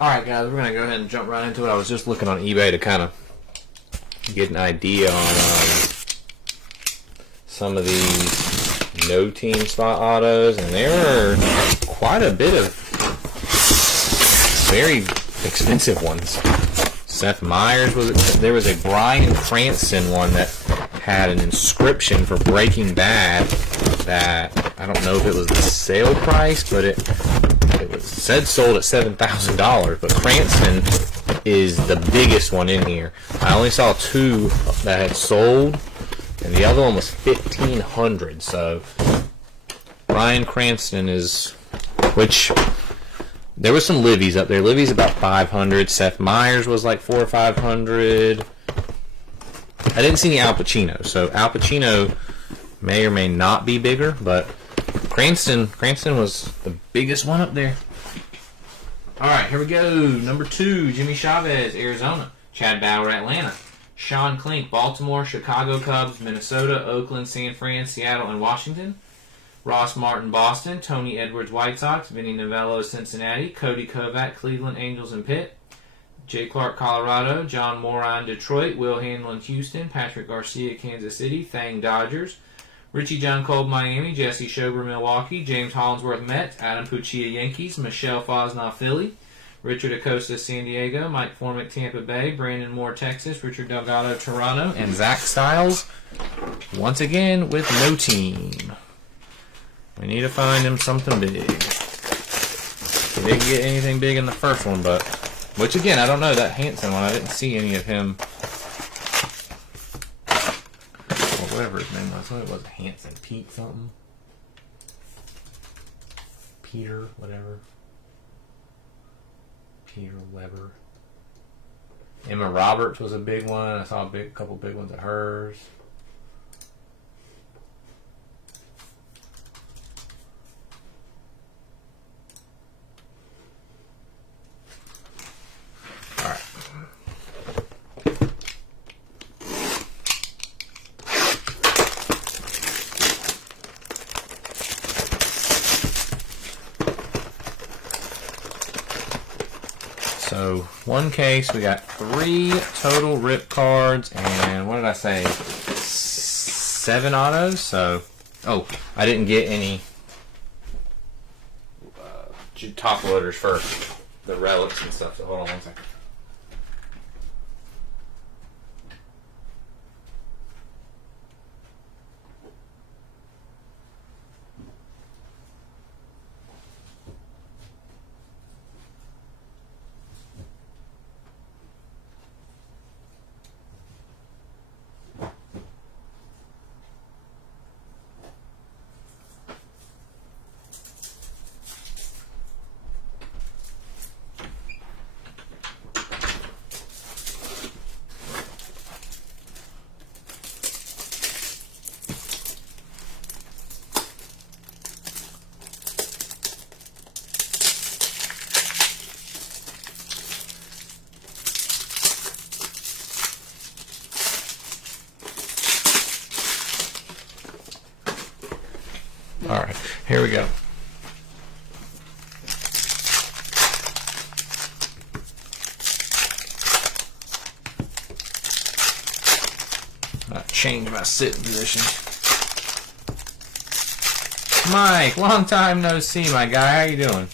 Alright guys, we're going to go ahead and jump right into it. I was just looking on eBay to kind of get an idea on some of these no team spot autos, and there are quite a bit of very expensive ones. Seth Meyers there was a Bryan Cranston one that had an inscription for Breaking Bad that I don't know if it was the sale price, but it said sold at $7,000. But Cranston is the biggest one in here. I only saw two that had sold, and the other one was $1,500. So Bryan Cranston is, which there was some Livy's up there. Livy's about $500. Seth Meyers was like $400 or $500. I didn't see any Al Pacino, so Al Pacino may or may not be bigger, but Cranston was the biggest one up there. Alright, here we go. Number 2, Jimmy Chavez, Arizona. Chad Bauer, Atlanta. Sean Klink, Baltimore, Chicago Cubs, Minnesota, Oakland, San Fran, Seattle, and Washington. Ross Martin, Boston. Tony Edwards, White Sox. Vinny Novello, Cincinnati. Cody Kovac, Cleveland, Angels, and Pitt. Jay Clark, Colorado. John Moran, Detroit. Will Hanlon, Houston. Patrick Garcia, Kansas City. Thang, Dodgers. Richie John Kolb, Miami. Jesse Schober, Milwaukee. James Hollinsworth, Mets. Adam Puccia, Yankees. Michelle Fosnaugh, Philly. Richard Acosta, San Diego. Mike Formick, Tampa Bay. Brandon Moore, Texas. Richard Delgado, Toronto. And Zach Styles, once again, with no team. We need to find him something big. He didn't get anything big in the first one, but... Which, again, I don't know. That Hanson one, I didn't see any of him. Or whatever his name was. What was it? Hanson. Pete something? Peter, whatever. Peter Weber. Emma Roberts was a big one. I saw a couple big ones of hers. So, one case, we got 3 total rip cards, and what did I say? 7 autos, so... Oh, I didn't get any top loaders first. The relics and stuff, so hold on one second. Alright, here we go. I changed my sitting position. Mike, long time no see, my guy. How you doing?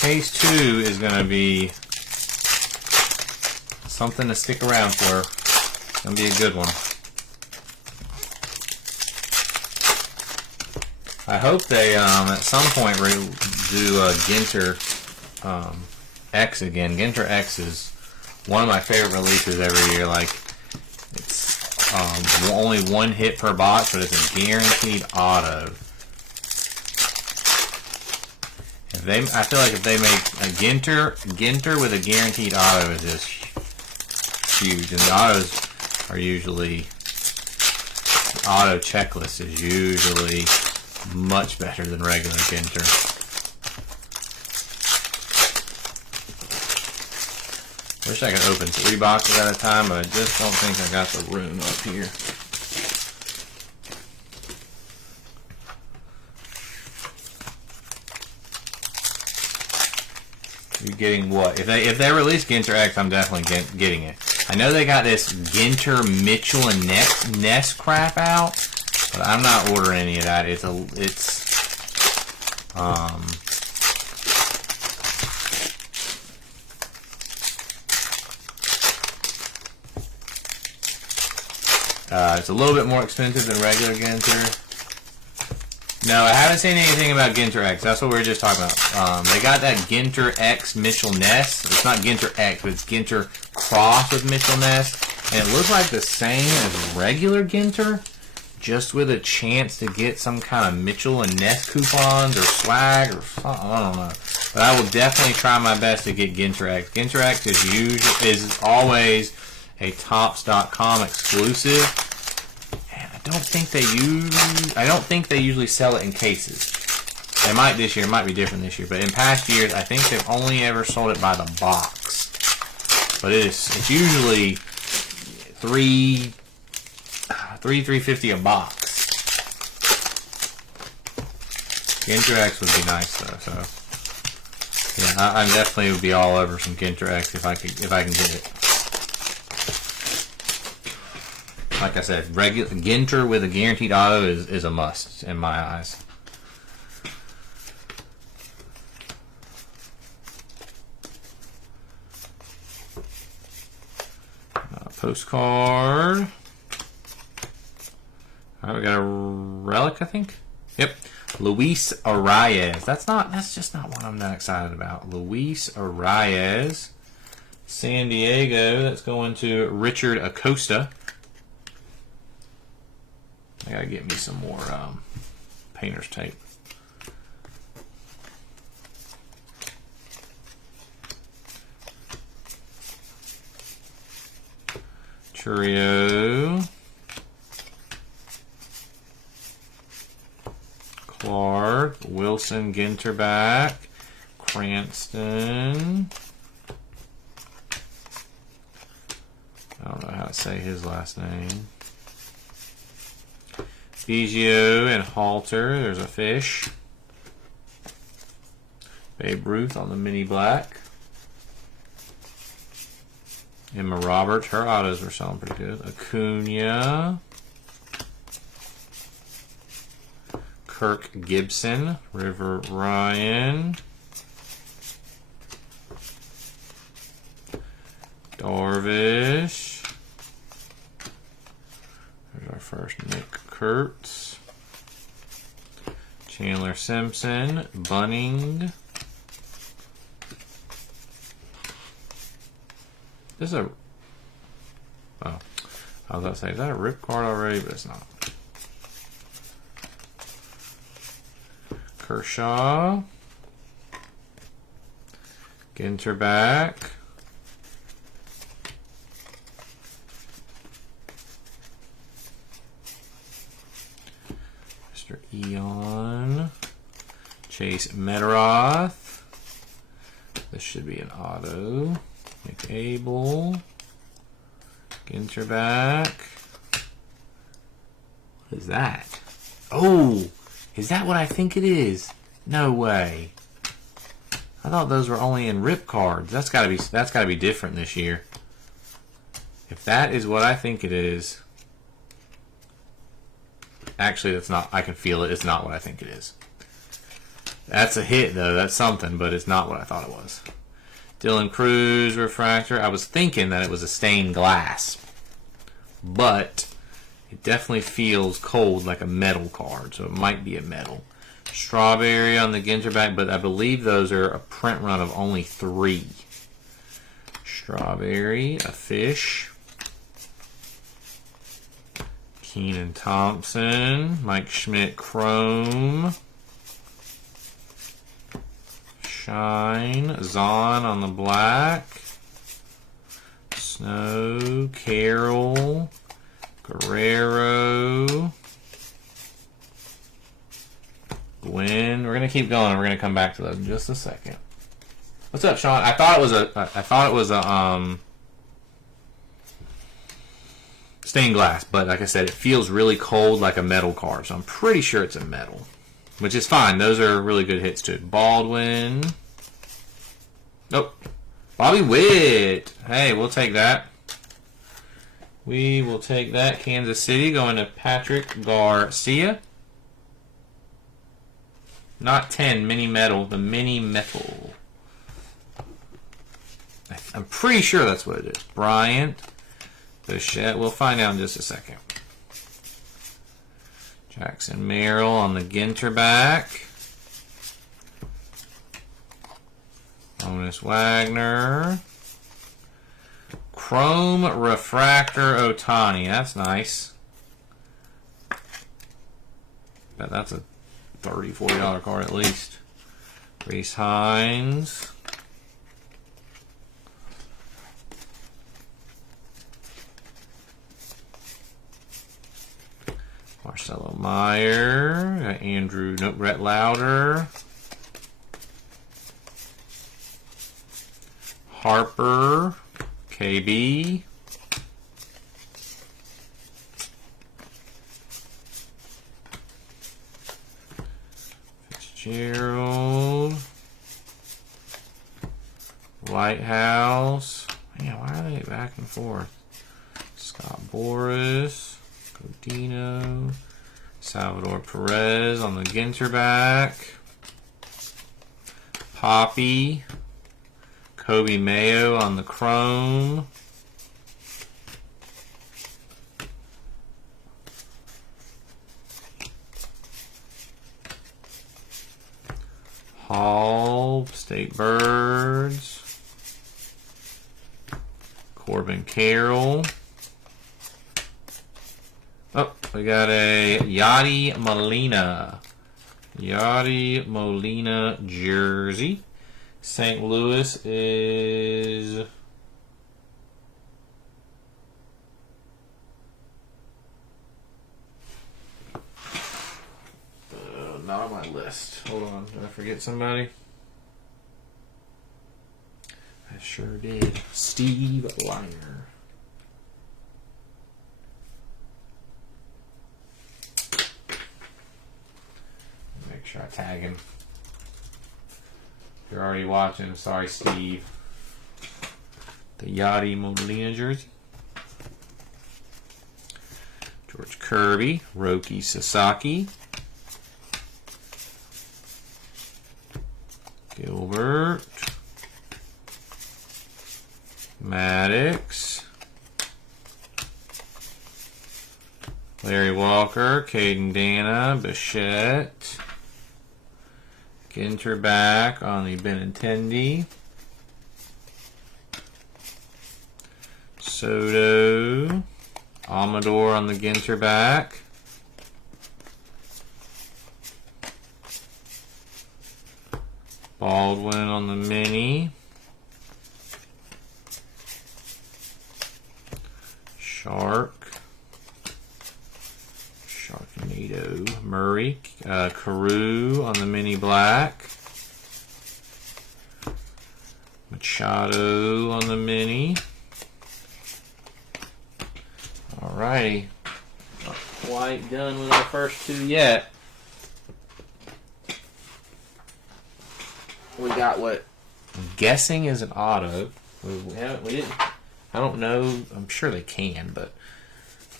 Case 2 is going to be something to stick around for. It's going to be a good one. I hope they at some point do Ginter X again. Ginter X is one of my favorite releases every year. Like, it's only 1 hit per box, but it's a guaranteed auto. I feel like if they make a Ginter with a guaranteed auto is just huge, and the autos are usually, the auto checklist is usually much better than regular Ginter. Wish I could open 3 boxes at a time, but I just don't think I got the room up here. You're getting what? If they release Ginter X, I'm definitely getting it. I know they got this Ginter, Mitchell, and Ness crap out, but I'm not ordering any of that. It's a little bit more expensive than regular Ginter. No, I haven't seen anything about Ginter X. That's what we were just talking about. They got that Ginter X Mitchell Ness. It's not Ginter X, but it's Ginter Cross with Mitchell Ness. And it looks like the same as regular Ginter, just with a chance to get some kind of Mitchell and Ness coupons or swag or something. I don't know. But I will definitely try my best to get Ginter X. Ginter X is always a Topps.com exclusive. I don't think they usually sell it in cases. They might this year. It might be different this year. But in past years, I think they've only ever sold it by the box. But it's usually $350 a box. Ginter X would be nice though. So yeah, I definitely would be all over some Ginter X if I can get it. Like I said, regular Ginter with a guaranteed auto is a must in my eyes. Postcard. Alright, we got a relic, I think. Yep. Luis Arias. That's just not one I'm that excited about. Luis Arias. San Diego. That's going to Richard Acosta. I gotta get me some more painter's tape. Churio. Clark. Wilson Ginter back. Cranston. I don't know how to say his last name. Biggio and Halter. There's a fish. Babe Ruth on the mini black. Emma Roberts. Her autos were selling pretty good. Acuna. Kirk Gibson. River Ryan. Darvish. There's our first Nick Kurtz. Chandler Simpson. Bunning. This is a... Oh. I was about to say, is that a rip card already? But it's not. Kershaw. Ginter back. Mr. Eon. Chase Meteroth. This should be an auto. McAble. Ginter back. What is that? Oh! Is that what I think it is? No way. I thought those were only in rip cards. That's gotta be different this year. If that is what I think it is, actually that's not. I can feel it. It's not what I think it is. That's a hit though. That's something, but it's not what I thought it was. Dylan Cruz refractor. I was thinking that it was a stained glass, but it definitely feels cold like a metal card, so it might be a metal. Strawberry on the Ginter back, but I believe those are a print run of only 3. Strawberry, a fish. Keenan Thompson, Mike Schmidt Chrome. Shine, Zahn on the black. Snow, Carroll. Guerrero. Gwen. We're gonna keep going. We're gonna come back to those in just a second. What's up, Sean? I thought it was a stained glass, but like I said, it feels really cold like a metal card, so I'm pretty sure it's a metal, which is fine. Those are really good hits too. Baldwin. Nope. Bobby Witt. Hey, we'll take that. We will take that. Kansas City going to Patrick Garcia. Not 10, mini metal. The mini metal. I'm pretty sure that's what it is. Bryant. Bichette. We'll find out in just a second. Jackson Merrill on the Ginter back. Honus Wagner. Chrome Refractor Ohtani. That's nice. Bet that's a $30, $40 card at least. Reese Hines. Marcelo Meyer. Got Andrew, nope, Brett Lauder. Harper. KB. Fitzgerald. Lighthouse. Man, why are they back and forth? Scott Boras. Godino. Salvador Perez on the Ginter back. Poppy. Kobe Mayo on the Chrome. Hall, State Birds. Corbin Carroll. Oh, we got a Yadi Molina. Yadi Molina jersey. St. Louis is not on my list. Hold on, did I forget somebody? I sure did. Steve Liner. Make sure I tag him. If you're already watching, sorry, Steve. The Yadi Molina jersey. George Kirby, Roki Sasaki. Gilbert. Maddox. Larry Walker, Caden Dana, Bichette. Ginter back on the Benintendi. Soto. Amador on the Ginter back. Baldwin on the mini. Shark. Sharknado. Murray. Carew on the mini black. Machado on the mini. Alrighty. Not quite done with our first two yet. We got what I'm guessing is an auto. We didn't. I don't know. I'm sure they can, but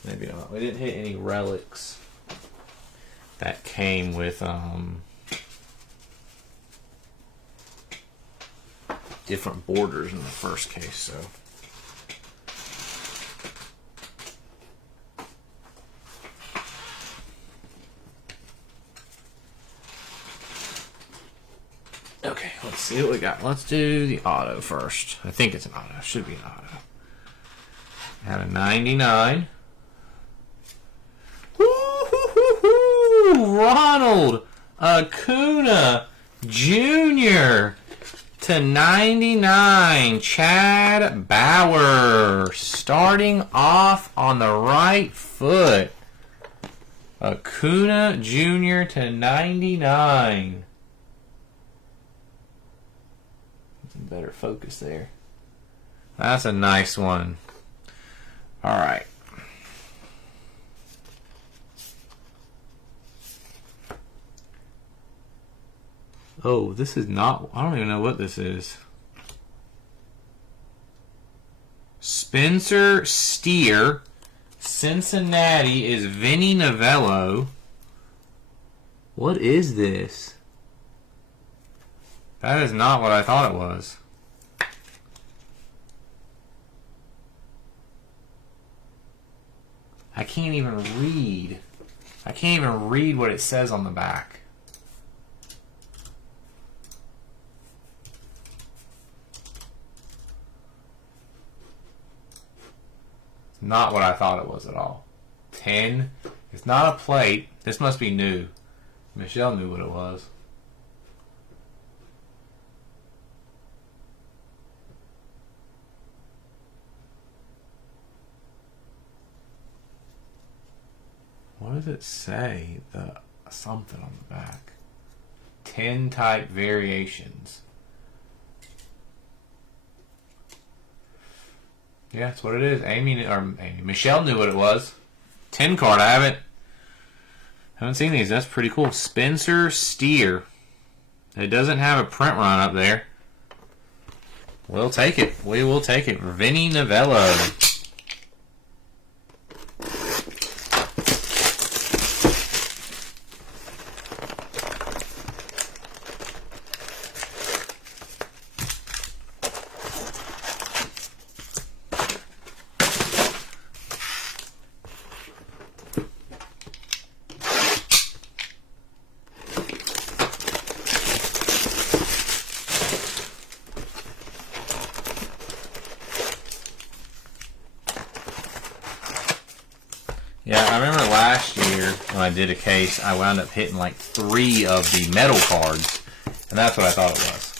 maybe not. We didn't hit any relics that came with different borders in the first case. So. Okay, let's see what we got. Let's do the auto first. I think it's an auto. Should be an auto. Had a 99. Woo-hoo-hoo-hoo! Ronald Acuna Jr. to 99. Chad Bauer. Starting off on the right foot. Acuna Jr. to 99. Better focus there. That's a nice one. All right. Oh, this is not. I don't even know what this is. Spencer Steer. Cincinnati is Vinny Novello. What is this? That is not what I thought it was. I can't even read. I can't even read what it says on the back. It's not what I thought it was at all. 10. It's not a plate. This must be new. Michelle knew what it was. What does it say? The something on the back. 10 type variations. Yeah, that's what it is. Michelle knew what it was. 10 card. I haven't seen these. That's pretty cool. Spencer Steer. It doesn't have a print run up there. We'll take it. We will take it. Vinny Novello. Yeah, I remember last year when I did a case, I wound up hitting like 3 of the metal cards, and that's what I thought it was.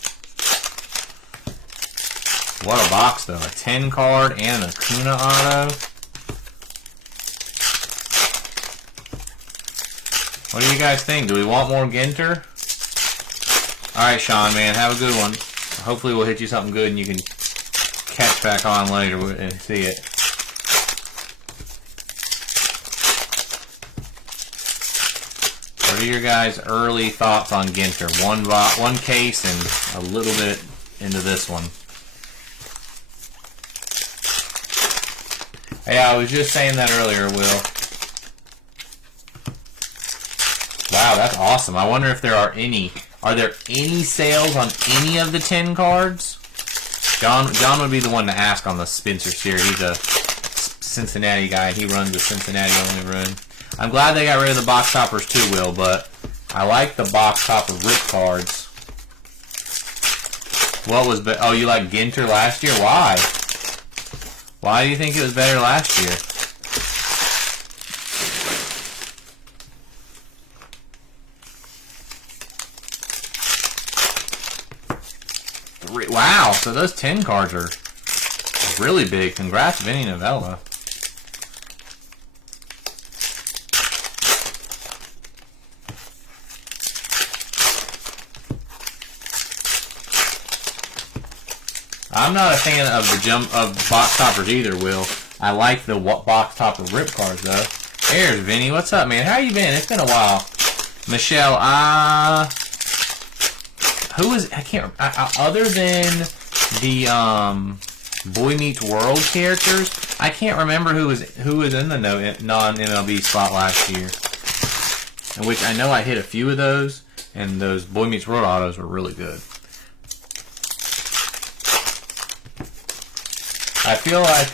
What a box, though. A 10 card and an Acuna auto. What do you guys think? Do we want more Ginter? Alright, Sean, man, have a good one. Hopefully we'll hit you something good and you can catch back on later and see it. What are your guys' early thoughts on Ginter? One case and a little bit into this one. Hey, I was just saying that earlier, Will. Wow, that's awesome. I wonder if there are any. Are there any sales on any of the 10 cards? John would be the one to ask on the Spencer series. He's a Cincinnati guy. He runs the Cincinnati only run. I'm glad they got rid of the box toppers too, Will, but I like the box topper rip cards. What was oh, you like Ginter last year? Why? Why do you think it was better last year? Wow, so those 10 cards are really big. Congrats, Vinny Novello. I'm not a fan of the box toppers either, Will. I like the box topper rip cards though. There's Vinny. What's up, man? How you been? It's been a while. Michelle, who is I can't other than the Boy Meets World characters, I can't remember who was in the non-MLB spot last year. In which I know I hit a few of those, and those Boy Meets World autos were really good. I feel like,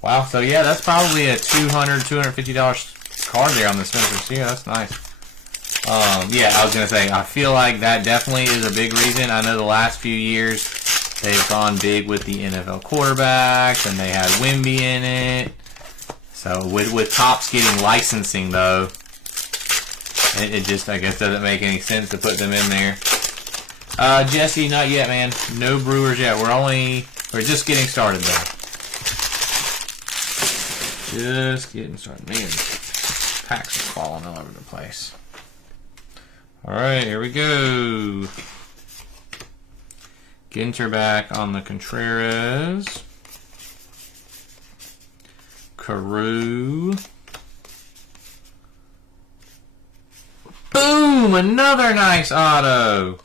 wow, so yeah, that's probably a $250 card there on the Spencer. Yeah, that's nice. Yeah, I was going to say, I feel like that definitely is a big reason. I know the last few years, they've gone big with the NFL quarterbacks, and they had Wemby in it. So, with Topps getting licensing, though, it just, I guess, doesn't make any sense to put them in there. Jesse, not yet, man. No Brewers yet. We're just getting started, though. Just getting started. Man, packs are falling all over the place. Alright, here we go. Ginter back on the Contreras. Carew. Boom! Another nice auto.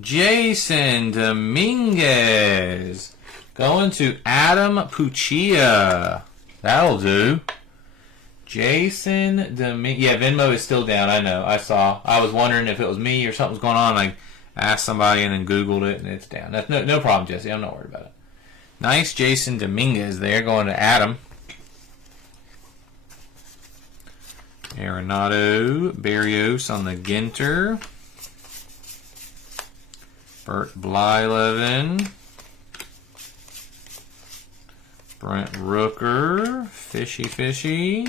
Jason Dominguez. Going to Adam Puccia. That'll do. Jason Dominguez. Yeah, Venmo is still down. I know. I saw. I was wondering if it was me or something was going on. I asked somebody and then Googled it, and it's down. That's no problem, Jesse. I'm not worried about it. Nice Jason Dominguez there, going to Adam. Arenado Barrios on the Ginter. Bert Blyleven. Brent Rooker. Fishy.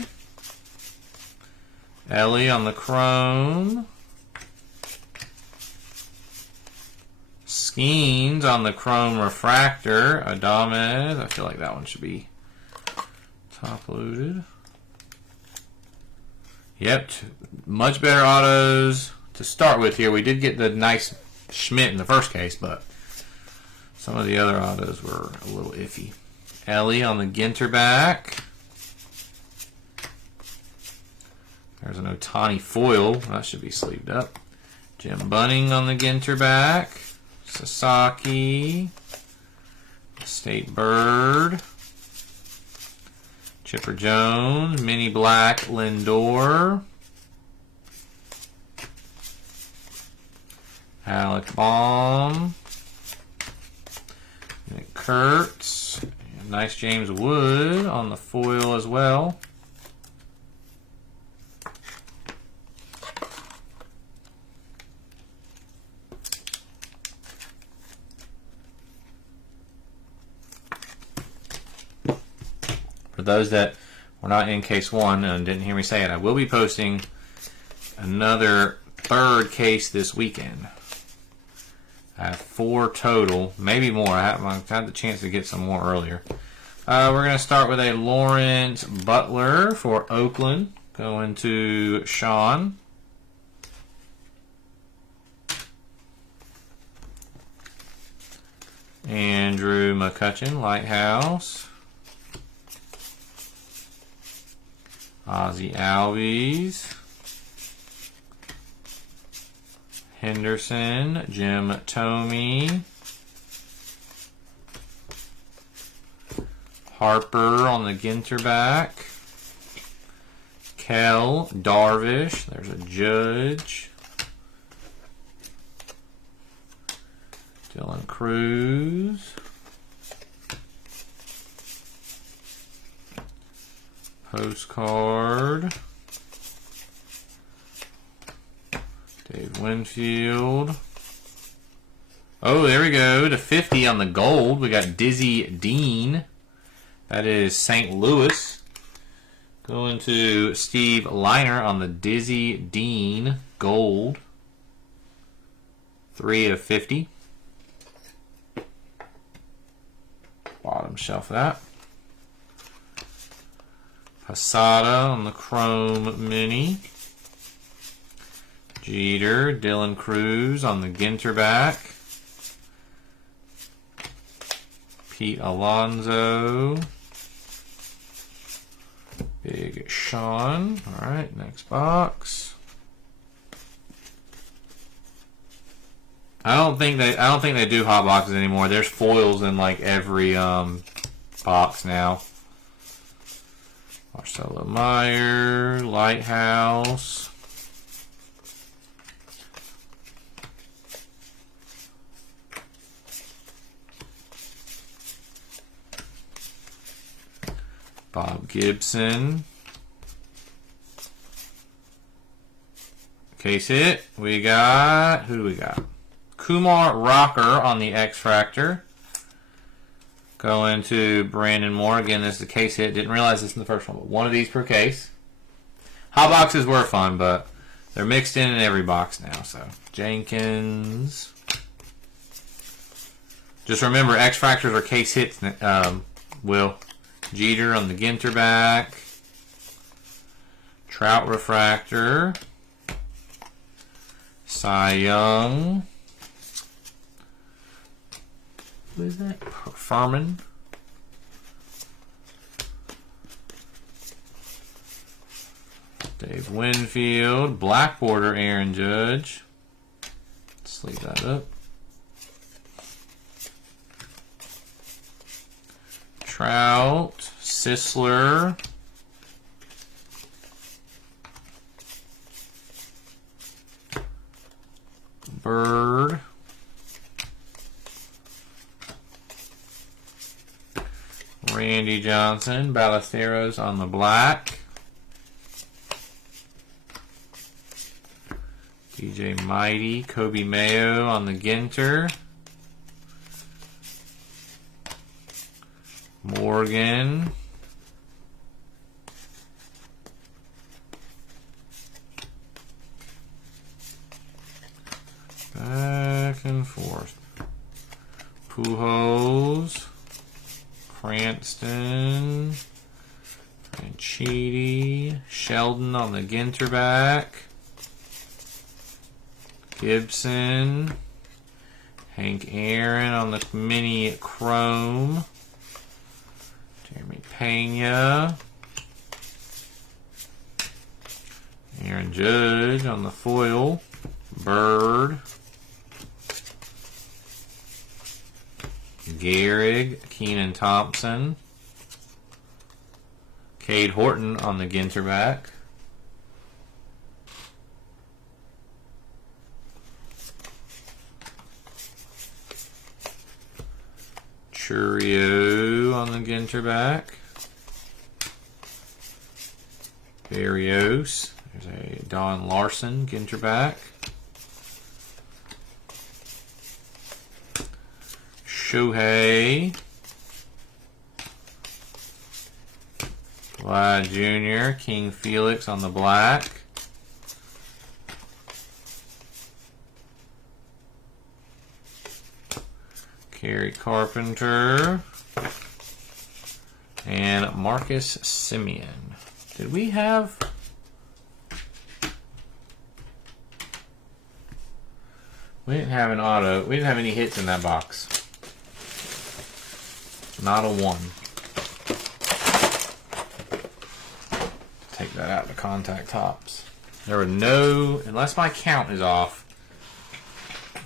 Ellie on the Chrome. Skeens on the Chrome Refractor. Adames. I feel like that one should be top loaded. Yep, much better autos to start with here. We did get the nice Schmidt in the first case, but some of the other autos were a little iffy. Ellie on the Ginter back. There's an Ohtani foil. That should be sleeved up. Jim Bunning on the Ginter back. Sasaki. State Bird. Chipper Jones. Mini Black Lindor. Alec Baum. Nick Kurtz. Nice James Wood on the foil as well. For those that were not in case one and didn't hear me say it, I will be posting another third case this weekend. I have 4 total, maybe more. I've had the chance to get some more earlier. We're going to start with a Lawrence Butler for Oakland, going to Sean. Andrew McCutcheon, Lighthouse. Ozzie Albies. Henderson, Jim Thome. Harper on the Ginter back. Kell, Darvish. There's a Judge. Dylan Cruz. Postcard. Dave Winfield. Oh, there we go. To 50 on the gold. We got Dizzy Dean. That is St. Louis. Going to Steve Liner on the Dizzy Dean gold. 3 of 50. Bottom shelf of that. Posada on the Chrome Mini. Jeter, Dylan Cruz on the Ginter back. Pete Alonso. Big Sean. All right, next box. I don't think they do hot boxes anymore. There's foils in like every box now. Marcelo Meyer, Lighthouse. Bob Gibson. Case hit. We got, who do we got? Kumar Rocker on the X-Fractor. Going to Brandon Moore. Again, this is a case hit. Didn't realize this in the first one, but one of these per case. Hot boxes were fun, but they're mixed in every box now. So Jenkins. Just remember, X-Fractors are case hits, Will. Jeter on the Ginter back. Trout Refractor. Cy Young. Who is that? Furman. Dave Winfield. Black border Aaron Judge. Let's leave that up. Trout, Sisler, Bird, Randy Johnson, Ballesteros on the black, DJ Mighty, Kobe Mayo on the Ginter, Morgan, back and forth, Pujols, Cranston, Franchitti, Sheldon on the Ginter back, Gibson, Hank Aaron on the mini chrome, Jeremy Pena, Aaron Judge on the foil, Bird, Gehrig, Keenan Thompson, Cade Horton on the Ginter back, Churio on the Ginter back, Barrios, there's a Don Larson Ginter back, Shohei, Vlad Jr., King Felix on the black, Kerry Carpenter, and Marcus Simeon. Did we have... We didn't have an auto. We didn't have any hits in that box. Not a one. Take that out of the contact tops. There were no, unless my count is off,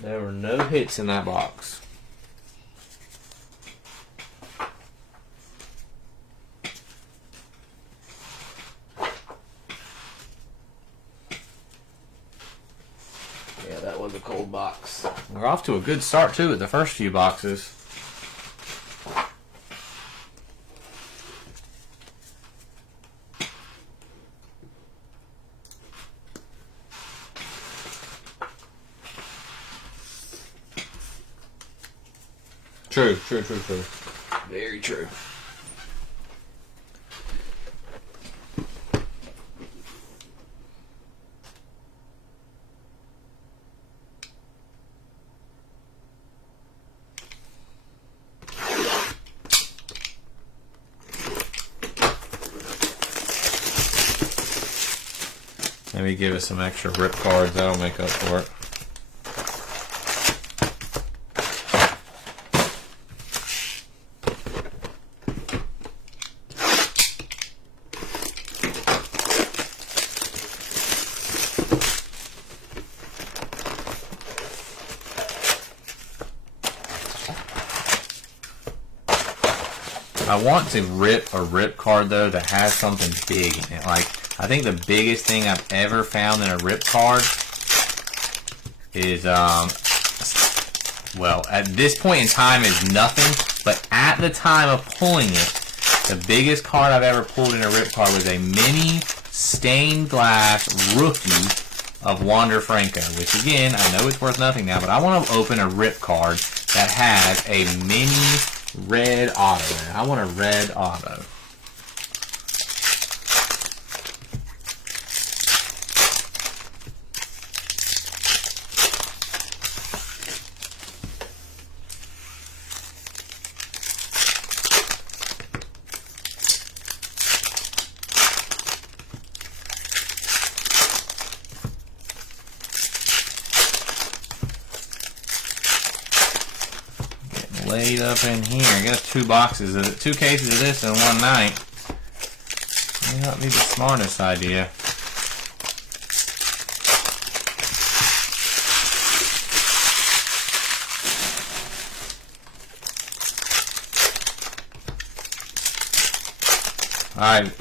there were no hits in that box. Yeah, that was a cold box. We're off to a good start too with the first few boxes. True. Very true. Maybe give us some extra rip cards. That'll make up for it. I want to rip a rip card though that has something big in it. Like, I think the biggest thing I've ever found in a rip card is, well, at this point in time is nothing, but at the time of pulling it, the biggest card I've ever pulled in a rip card was a mini stained glass rookie of Wander Franco, which again, I know it's worth nothing now, but I want to open a rip card that has a mini red auto. I want a red auto. Laid up in here. I got two boxes of it, 2 cases of this in one night. May not be the smartest idea. Alright.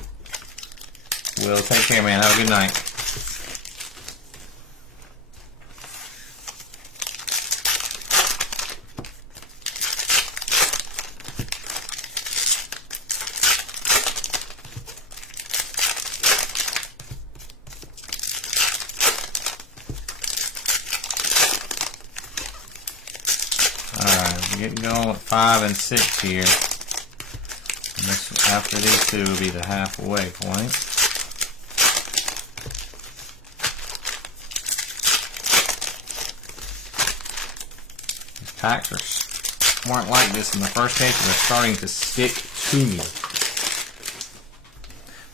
Will, take care, man. Have a good night. Alright, we're getting going with 5 and 6 here. And this, after these two will be the halfway point. These packs weren't like this in the first case, but they're starting to stick to me.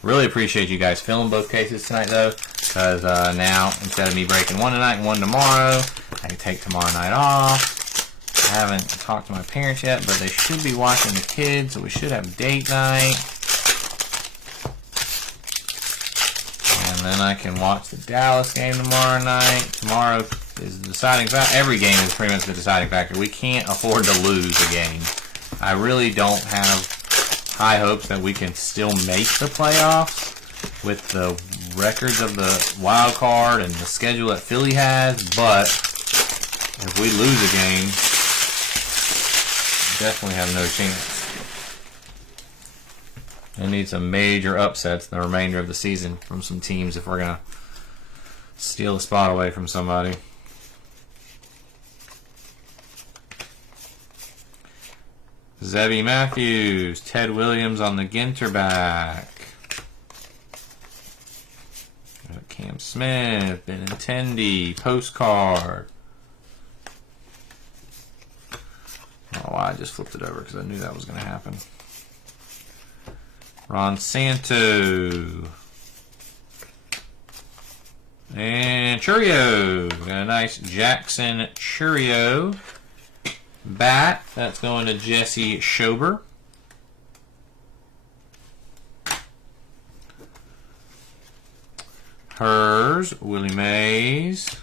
Really appreciate you guys filling both cases tonight, though, because now, instead of me breaking one tonight and one tomorrow, I can take tomorrow night off. I haven't talked to my parents yet, but they should be watching the kids, so we should have date night. And then I can watch the Dallas game tomorrow night. Tomorrow is the deciding factor. Every game is pretty much the deciding factor. We can't afford to lose a game. I really don't have high hopes that we can still make the playoffs with the records of the wild card and the schedule that Philly has, but if we lose a game, definitely have no chance. I need some major upsets the remainder of the season from some teams if we're going to steal a spot away from somebody. Zebby Matthews, Ted Williams on the Ginter back. Cam Smith, Benintendi, postcard. Oh, I just flipped it over because I knew that was going to happen. Ron Santo. And Churio. Got a nice Jackson Churio bat. That's going to Jesse Schober. Hers, Willie Mays.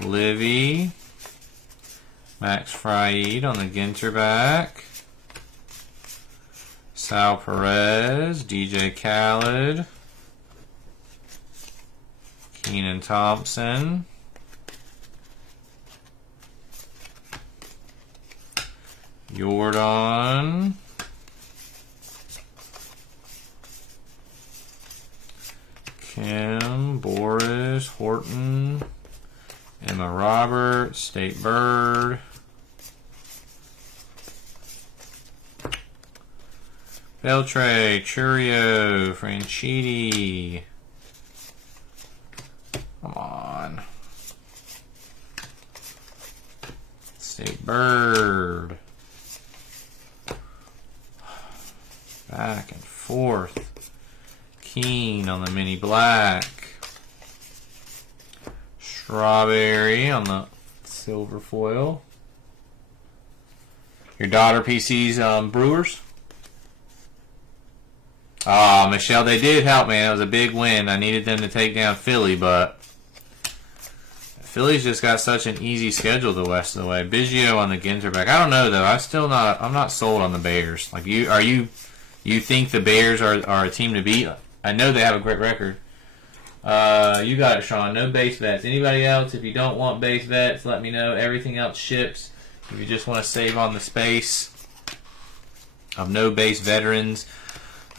Livy. Max Fried on the Ginter back. Sal Perez, DJ Khaled. Keenan Thompson. Jordan. Kim, Boris, Horton. Emma Roberts, State Bird. Beltre, Churio, Franchitti. Come on. State Bird. Back and forth. Keen on the mini black. Strawberry on the silver foil. Your daughter PC's Brewers? Ah, Michelle, they did help, man. It was a big win. I needed them to take down Philly, but Philly's just got such an easy schedule the rest of the way. Biggio on the Ginter back. I don't know though. I'm not sold on the Bears. Like you think the Bears are a team to beat? I know they have a great record. You got it, Sean. No base vets. Anybody else? If you don't want base vets, let me know. Everything else ships. If you just want to save on the space of no base veterans.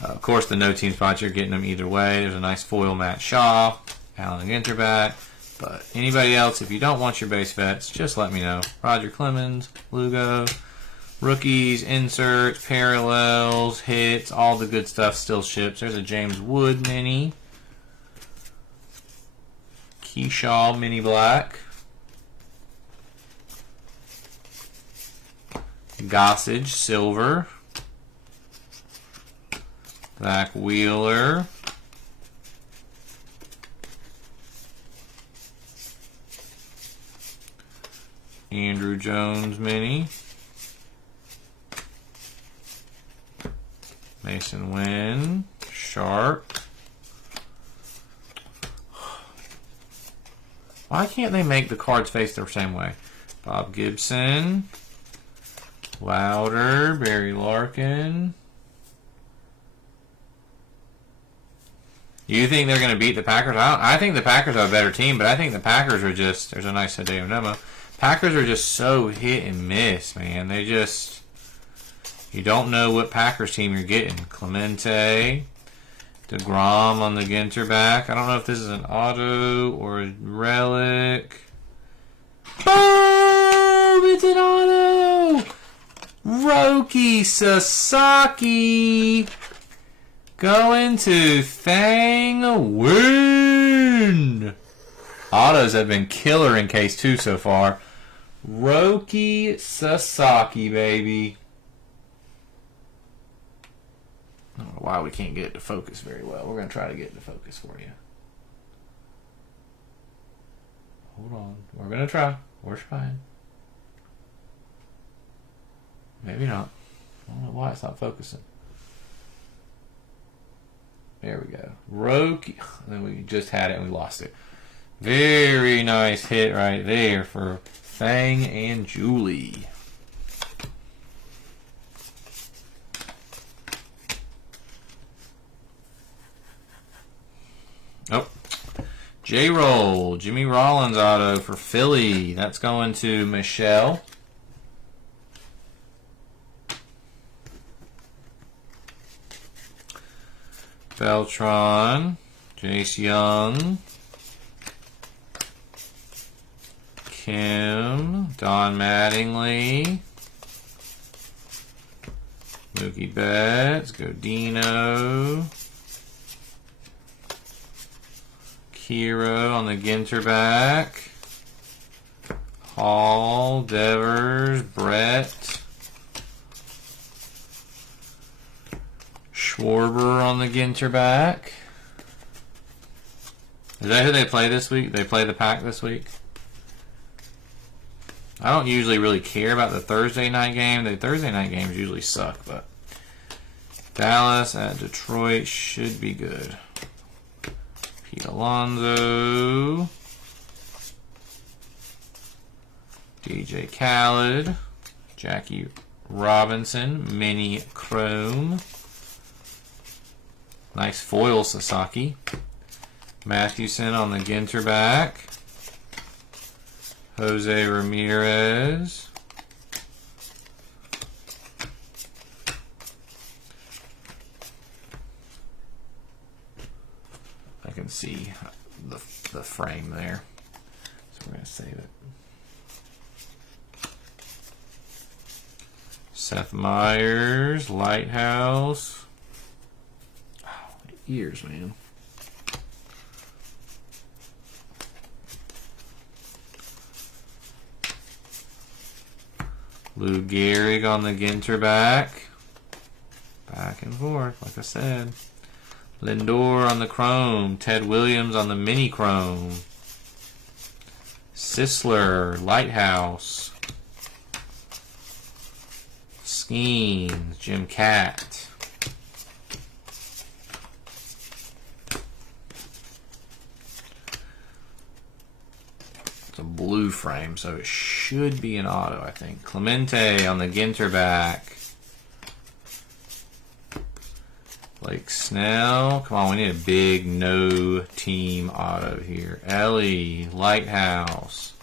Of course, the no team spots, you're getting them either way. There's a nice foil Matt Shaw, Alan Ginter back. But anybody else, if you don't want your base vets, just let me know. Roger Clemens, Lugo, rookies, inserts, parallels, hits, all the good stuff still ships. There's a James Wood mini. Keyshaw mini black. Gossage silver. Zach Wheeler. Andrew Jones mini. Mason Wynn. Sharp. Why can't they make the cards face the same way? Bob Gibson. Louder. Barry Larkin. You think they're going to beat the Packers? I think the Packers are a better team, but I think the Packers are just... There's a nice Hideo Nomo. Packers are just so hit and miss, man. They just... You don't know what Packers team you're getting. Clemente, DeGrom on the Ginter back. I don't know if this is an auto or a relic. Boom! It's an auto! Roki Sasaki going to Thang Win. Autos have been killer in case 2 so far. Roki Sasaki, baby. I don't know why we can't get it to focus very well. We're going to try to get it to focus for you. Hold on. We're going to try. We're trying. Maybe not. I don't know why it's not focusing. There we go. Roki. Then we just had it and we lost it. Very nice hit right there for Fang and Julie. Oh. J-Roll. Jimmy Rollins auto for Philly. That's going to Michelle. Beltron, Jace Young, Kim, Don Mattingly, Mookie Betts, Godino, Kiro on the Ginter back, Hall, Devers, Brett, Schwarber on the Ginter back. Is that who they play this week? They play the Pack this week? I don't usually really care about the Thursday night game. The Thursday night games usually suck, but Dallas at Detroit should be good. Pete Alonso. DJ Khaled. Jackie Robinson. Mini Chrome. Nice foil Sasaki. Mathewson on the Ginter back. Jose Ramirez. I can see the frame there. So we're going to save it. Seth Meyers, Lighthouse. Ears, man. Lou Gehrig on the Ginter back. Back and forth, like I said. Lindor on the Chrome. Ted Williams on the Mini Chrome. Sisler, Lighthouse. Skeens, Jim Cat. A blue frame, so it should be an auto, I think. Clemente on the Ginter back. Blake Snell. Come on, we need a big no team auto here. Ellie, Lighthouse.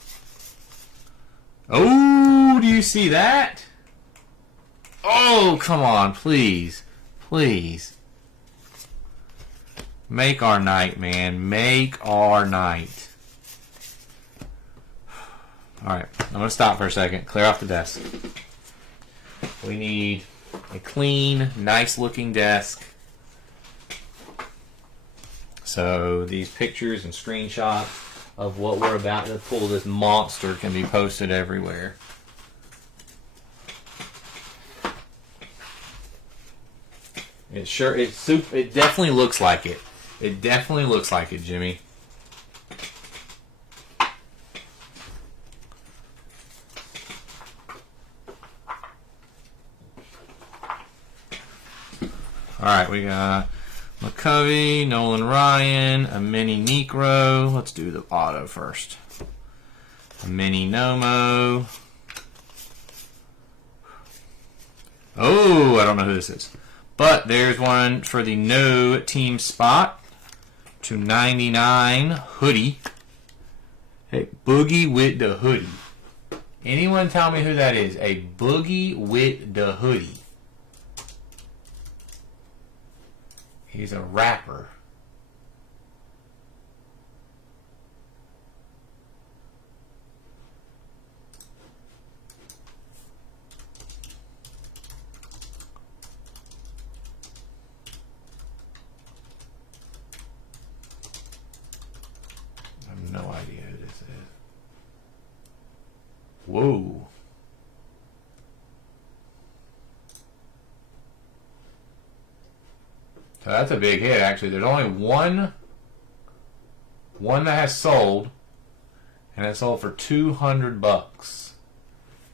Oh, do you see that? Oh, come on, please. Please. Make our night, man. Make our night. Alright, I'm going to stop for a second. Clear off the desk. We need a clean, nice-looking desk. So these pictures and screenshots of what we're about to pull, this monster, can be posted everywhere. It definitely looks like it. It definitely looks like it, Jimmy. Alright, we got McCovey, Nolan Ryan, a mini Necro. Let's do the auto first. A mini Nomo. Oh, I don't know who this is. But there's one for the no team spot. 299 hoodie. Hey, Boogie with the hoodie. Anyone tell me who that is? A Boogie with the hoodie. He's a rapper. I have no idea who this is. Whoa. So that's a big hit, actually. There's only one that has sold, and it sold for $200.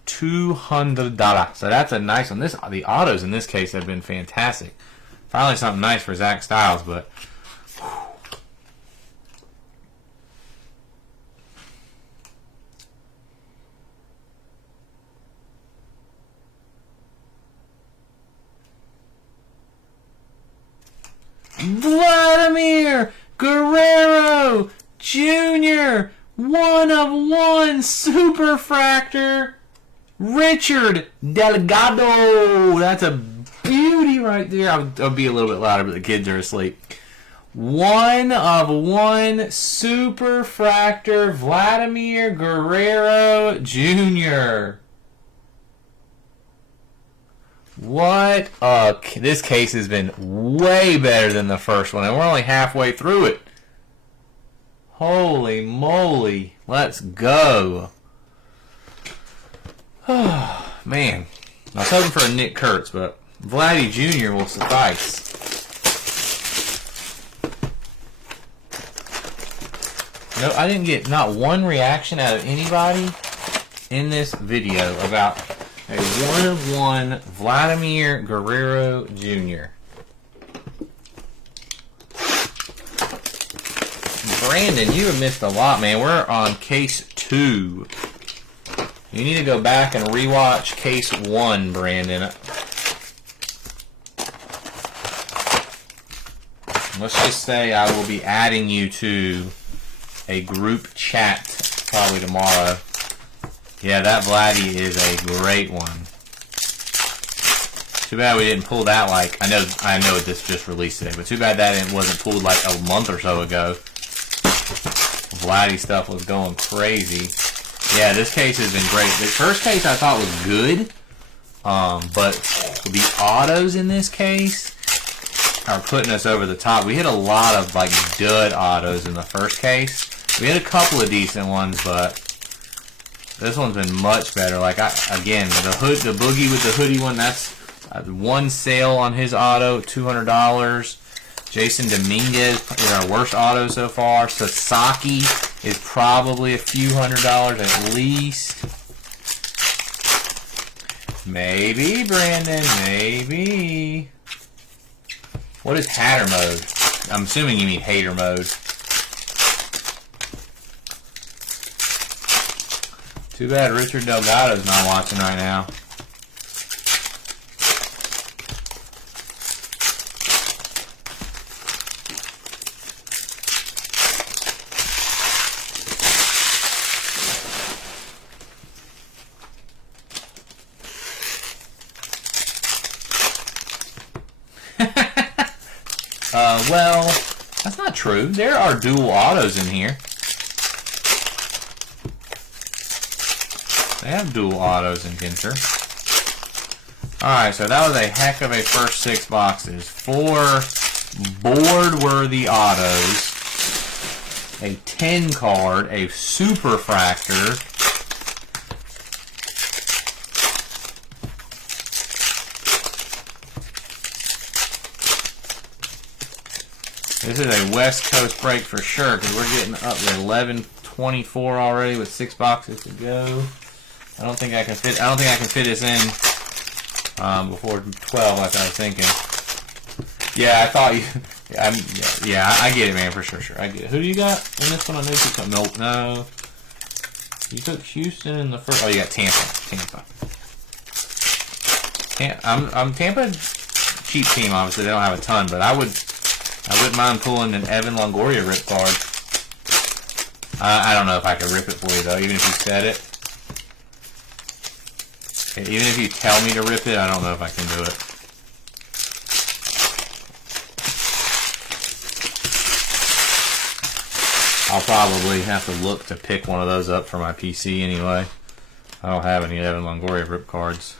$200. So that's a nice one. The autos in this case have been fantastic. Finally something nice for Zach Styles, but Vladimir Guerrero Jr. 1/1 Superfractor Richard Delgado. That's a beauty right there. I'll be a little bit louder, but the kids are asleep. 1/1 Superfractor Vladimir Guerrero Jr. What? This case has been way better than the first one, and we're only halfway through it. Holy moly. Let's go. Man. I was hoping for a Nick Kurtz, but Vladdy Jr. will suffice. No, I didn't get not one reaction out of anybody in this video about a 1/1 Vladimir Guerrero Jr. Brandon, you have missed a lot, man. We're on case 2. You need to go back and rewatch case 1, Brandon. Let's just say I will be adding you to a group chat probably tomorrow. Yeah, that Vladdy is a great one. Too bad we didn't pull that I know this just released today, but too bad that it wasn't pulled like a month or so ago. Vladdy stuff was going crazy. Yeah, this case has been great. The first case I thought was good, but the autos in this case are putting us over the top. We hit a lot of dud autos in the first case. We had a couple of decent ones, but this one's been much better. Again, the Boogie with the hoodie one, that's one sale on his auto, $200. Jason Dominguez is our worst auto so far. Sasaki is probably a few $100s at least. Maybe, Brandon, maybe. What is hatter mode? I'm assuming you mean hater mode. Too bad Richard Delgado's not watching right now. Well, that's not true. There are dual autos in here. They have dual autos in Ginter. Alright, so that was a heck of a first 6 boxes. 4 board-worthy autos. A 10 card, a Superfractor. This is a West Coast break for sure, because we're getting up to 11:24 already with 6 boxes to go. I don't think I can fit this in before 12 like I was thinking. Yeah, I thought you. Yeah, I get it, man, for sure. I get it. Who do you got in this one? I know you took no. You took Houston in the first. Oh, you got Tampa. I'm Tampa cheap team. Obviously, they don't have a ton, but I I wouldn't mind pulling an Evan Longoria rip card. I don't know if I can rip it for you, though, even if you said it. Okay, even if you tell me to rip it, I don't know if I can do it. I'll probably have to look to pick one of those up for my PC anyway. I don't have any Evan Longoria rip cards.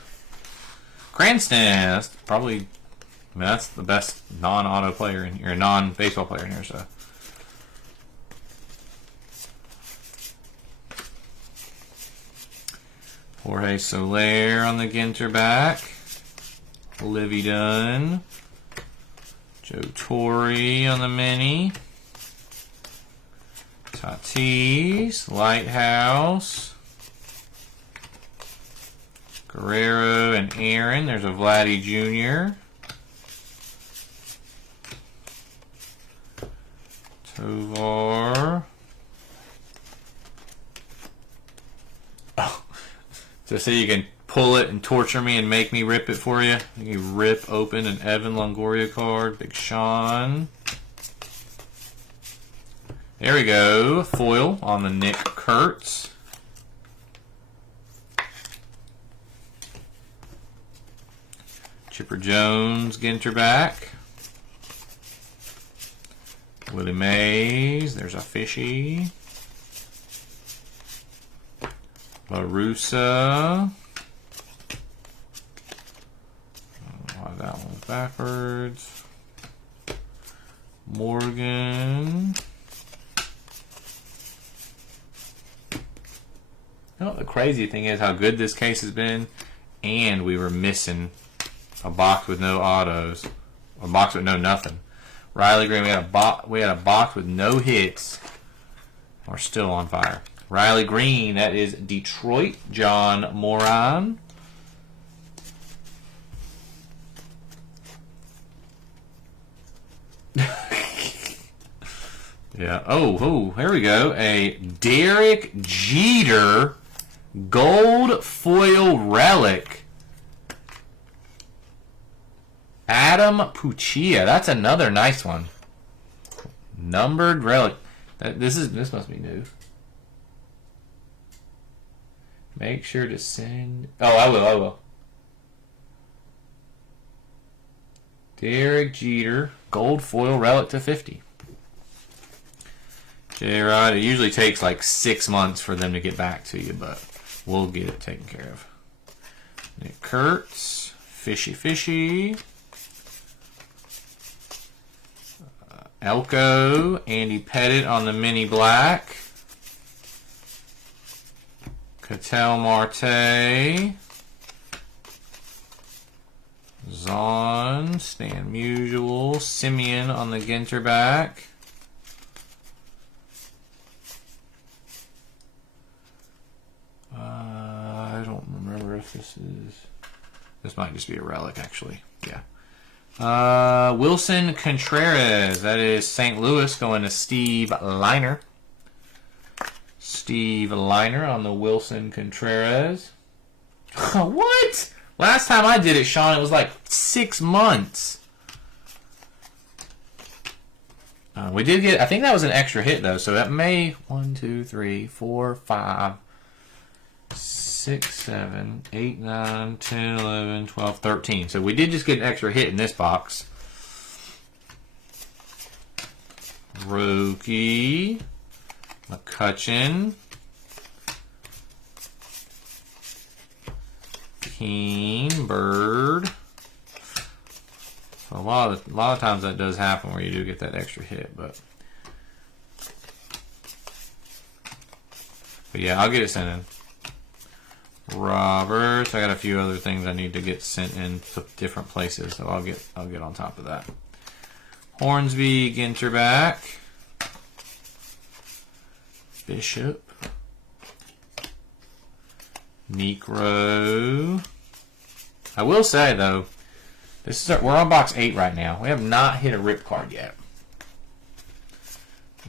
Cranston, that's probably, I mean, that's the best non-auto player in here, non-baseball player in here, so. Jorge Soler on the Ginter back. Livy Dunn. Joe Torre on the mini. Tatis. Lighthouse. Guerrero and Aaron. There's a Vladdy Jr. Tovar. Oh. So you can pull it and torture me and make me rip it for you. You rip open an Evan Longoria card. Big Sean. There we go. Foil on the Nick Kurtz. Chipper Jones, Ginter back. Willie Mays. There's a Fishy. La Russa. Why that one's backwards. Morgan. You know, the crazy thing is how good this case has been, and we were missing a box with no autos, a box with no nothing. Riley Green, we had a box with no hits. We're still on fire. Riley Green, that is Detroit. John Moran. Yeah. Oh, here we go. A Derek Jeter gold foil relic. Adam Puccia. That's another nice one. Numbered relic. This must be new. Make sure to send. Oh, I will. Derek Jeter, gold foil relic to 50. J-Rod, it usually takes like 6 months for them to get back to you, but we'll get it taken care of. Nick Kurtz, Fishy. Elko, Andy Pettit on the mini black. Ketel Marte. Zahn, Stan Musial, Simeon on the Ginter back. I don't remember if this is... This might just be a relic, actually. Yeah. Wilson Contreras. That is St. Louis going to Steve Liner. Steve Liner on the Wilson Contreras. What? Last time I did it, Sean, it was like 6 months. We did get... I think that was an extra hit, though. So that may... 1, 2, 3, 4, 5... 6, 7, 8, 9, 10, 11, 12, 13. So we did just get an extra hit in this box. Rookie. McCutchen. Keen. Bird. So a lot of times that does happen where you do get that extra hit, but yeah, I'll get it sent in. Roberts. I got a few other things I need to get sent in to different places, so I'll get on top of that. Hornsby, Ginter back. Bishop. Necro. I will say though, we're on box 8 right now. We have not hit a rip card yet.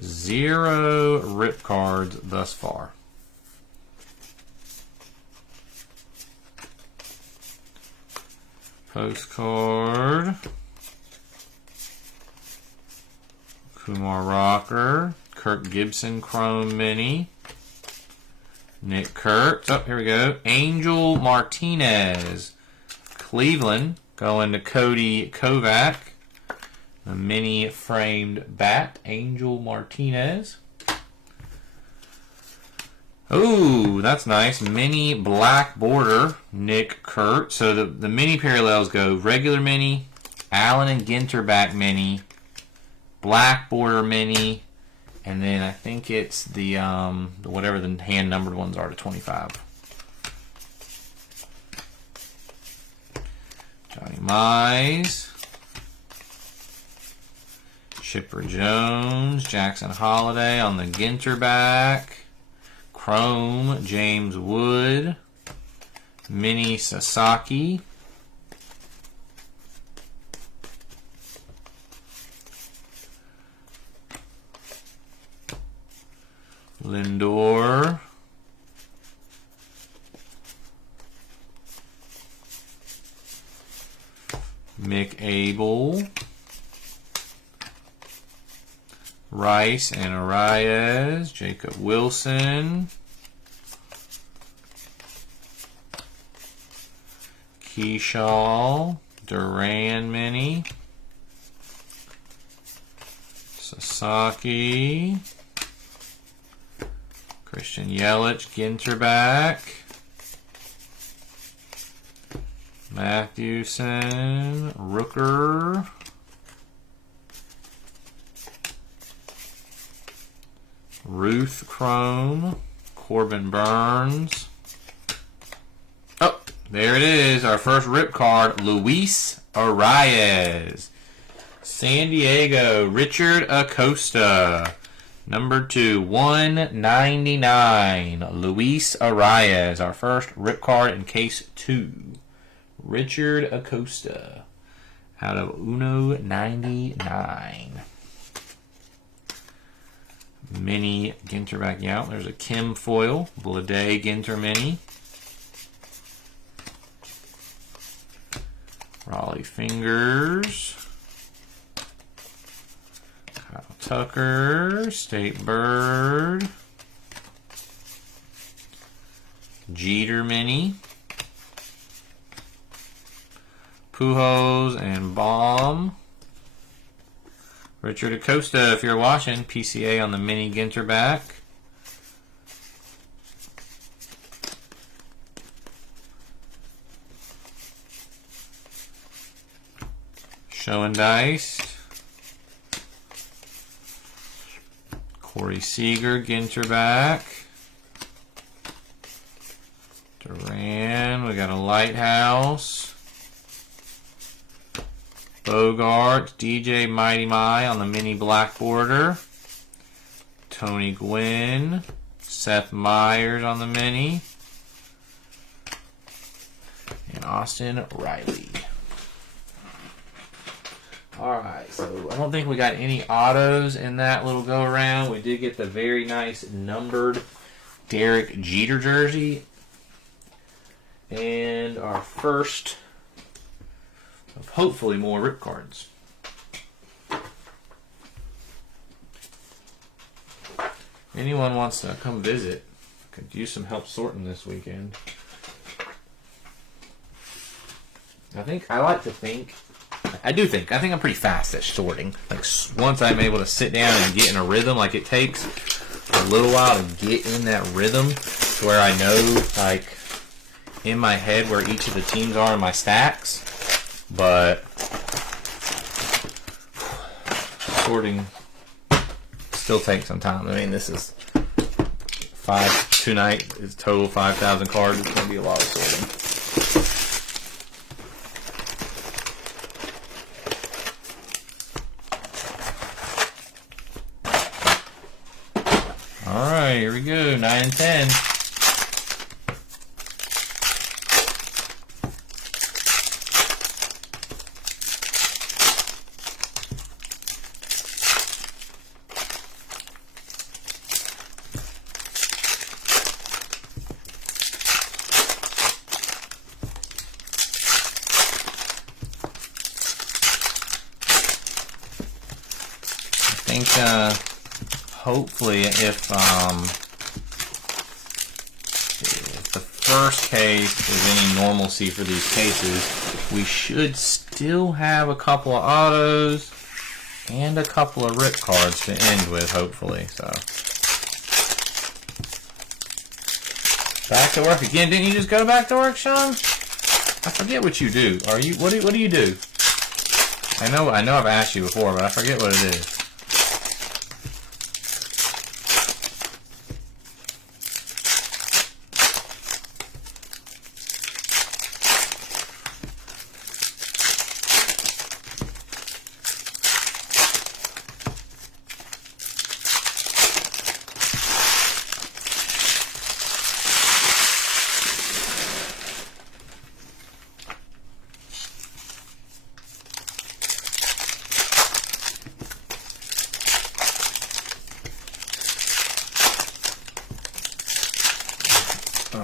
0 rip cards thus far. Postcard. Kumar Rocker. Kirk Gibson Chrome Mini. Nick Kurtz. Oh, here we go. Angel Martinez. Cleveland. Going to Cody Kovac. A mini framed bat. Angel Martinez. Oh, that's nice. Mini black border. Nick Kurtz. So the mini parallels go regular mini, Allen and Ginter back mini, black border mini, and then I think it's the whatever the hand numbered ones are to 25. Johnny Mize, Chipper Jones, Jackson Holiday on the Ginter back, Chrome James Wood, Mini Sasaki. Lindor. Mick Abel. Rice and Arias. Jacob Wilson. Keyshaw. Duran Mini. Sasaki. Christian Yelich, Ginter back. Matthewson, Rooker. Ruth Chrome, Corbin Burns. Oh, there it is. Our first rip card, Luis Arias. San Diego, Richard Acosta. Number 2, 199. Luis Arias, our first rip card in case 2. Richard Acosta out of Uno 99. Mini Ginter back out. There's a Kim foil. Blade Ginter mini. Raleigh Fingers. Kyle Tucker. State Bird. Jeter mini. Pujols and Baum. Richard Acosta, if you're watching, PCA on the mini Ginter back. Show and Dice. Corey Seager, Ginter back. Duran, we got a Lighthouse. Bogart, DJ Mighty My on the mini black border. Tony Gwynn, Seth Meyers on the mini. And Austin Riley. Alright, so I don't think we got any autos in that little go around. We did get the very nice numbered Derek Jeter jersey. And our first of hopefully more rip cards. Anyone wants to come visit, could use some help sorting this weekend. I think I'm pretty fast at sorting. Like once I'm able to sit down and get in a rhythm, like it takes a little while to get in that rhythm to where I know, like, in my head where each of the teams are in my stacks. But sorting still takes some time. I mean, this is tonight is total 5,000 cards. It's going to be a lot of sorting. All right, here we go. 9 and 10. think hopefully if the first case is any normalcy for these cases, we should still have a couple of autos and a couple of rip cards to end with, hopefully. So back to work again. Didn't you just go back to work, Sean? I forget what you do. What do you do? I know I've asked you before, but I forget what it is.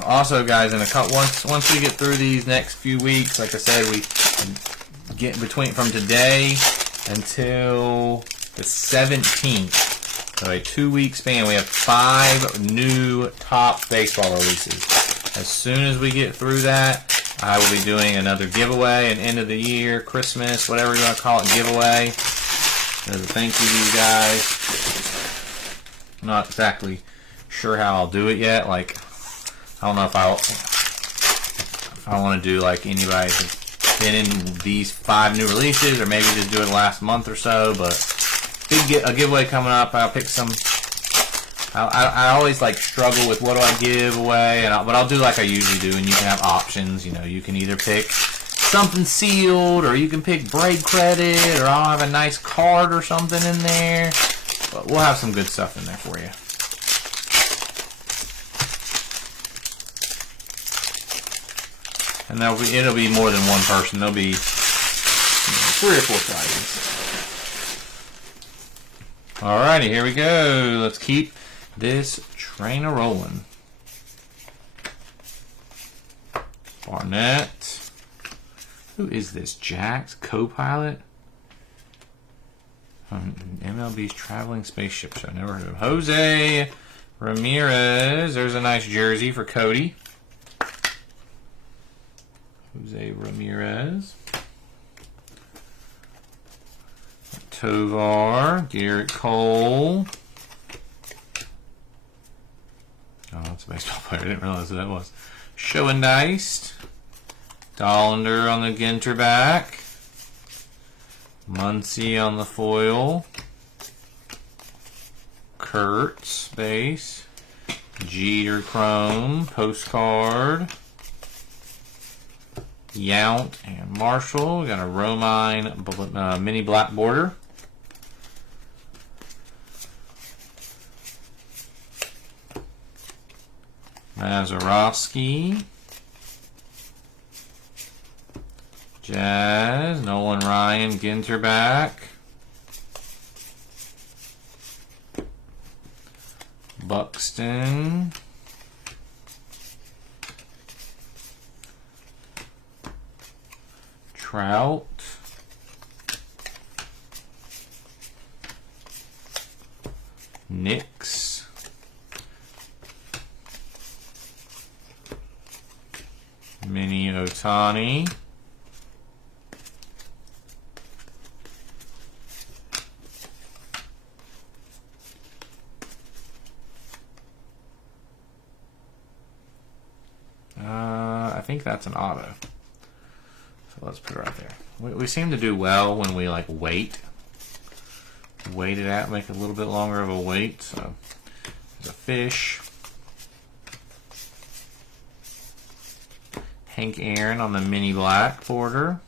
Also, guys, in a couple once we get through these next few weeks, like I said, we get from today until the 17th, so a 2-week span. We have 5 new top baseball releases. As soon as we get through that, I will be doing another giveaway, an end of the year, Christmas, whatever you want to call it, giveaway. As a thank you to you guys. I'm not exactly sure how I'll do it yet. Like, I don't know if I want to do like anybody who's been in these 5 new releases, or maybe just do it last month or so. But a giveaway coming up. I'll pick some. I always like struggle with what do I give away, but I'll do like I usually do, and you can have options. You know, you can either pick something sealed, or you can pick break credit, or I'll have a nice card or something in there. But we'll have some good stuff in there for you. And it'll be more than one person. There'll be 3 or 4 prizes. Alrighty, here we go. Let's keep this train a rolling. Barnett. Who is this? Jack's co-pilot? MLB's traveling spaceship show. Never heard of him. Jose Ramirez. There's a nice jersey for Cody. Jose Ramirez. Tovar. Garrett Cole. Oh, that's a baseball player. I didn't realize who that was. Schoendeist. Dollander on the Ginter back. Muncy on the foil. Kurtz base. Jeter chrome. Postcard. Yount and Marshall. We got a Romine mini black border. Mazeroski. Jazz. Nolan Ryan. Ginter back. Buxton. Trout. Knicks. Mini Otani. I think that's an auto. So let's put it right there. We seem to do well when we like wait it out, make it a little bit longer of a wait. So there's a fish. Hank Aaron on the mini black border.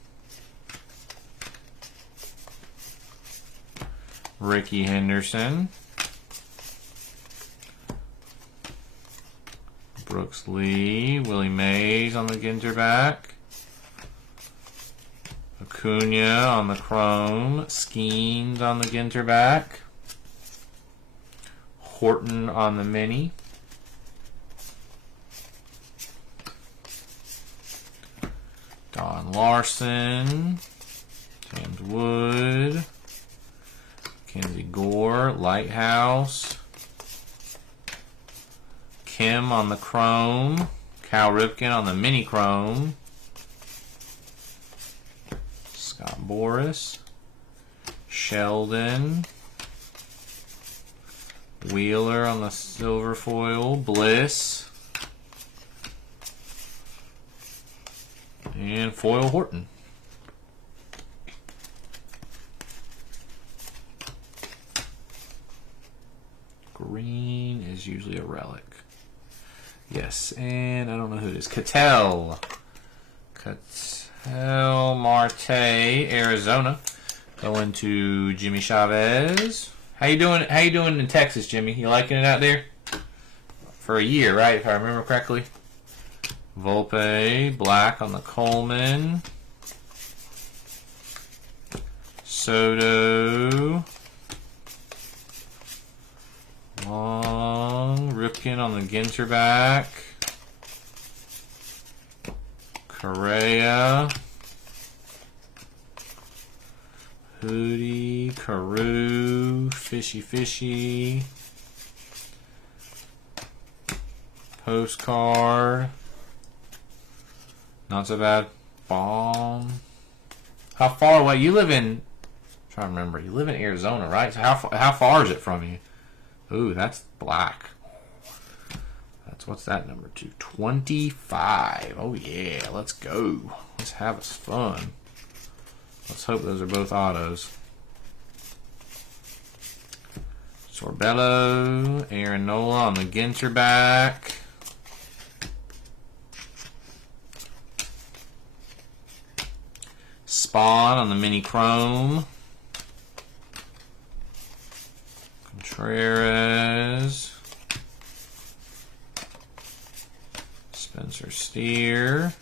Ricky Henderson. Brooks Lee. Willie Mays on the Ginter back. Acuna on the chrome. Skeens on the Ginter back. Horton on the mini. Don Larson. James Wood. Kenzie Gore, Lighthouse. Kim on the Chrome. Cal Ripken on the Mini Chrome. Scott Boras. Sheldon. Wheeler on the silver foil. Bliss. And foil Horton. Green is usually a relic. Yes, and I don't know who it is. Cattell Marte, Arizona. Going to Jimmy Chavez. How you doing? How you doing in Texas, Jimmy? You liking it out there? For a year, right? If I remember correctly. Volpe, black on the Coleman. Soto. Long. Ripken on the Ginter back. Correa. Hootie. Carew. Fishy. Postcard. Not so bad. Bomb. How far away? You live in... I'm trying to remember. You live in Arizona, right? So how far is it from you? Ooh, that's black. What's that number to? 25. Oh yeah, let's go. Let's have us fun. Let's hope those are both autos. Sorbello, Aaron Nola on the Ginter back. Spawn on the Mini Chrome. Contreras. Spencer Steer,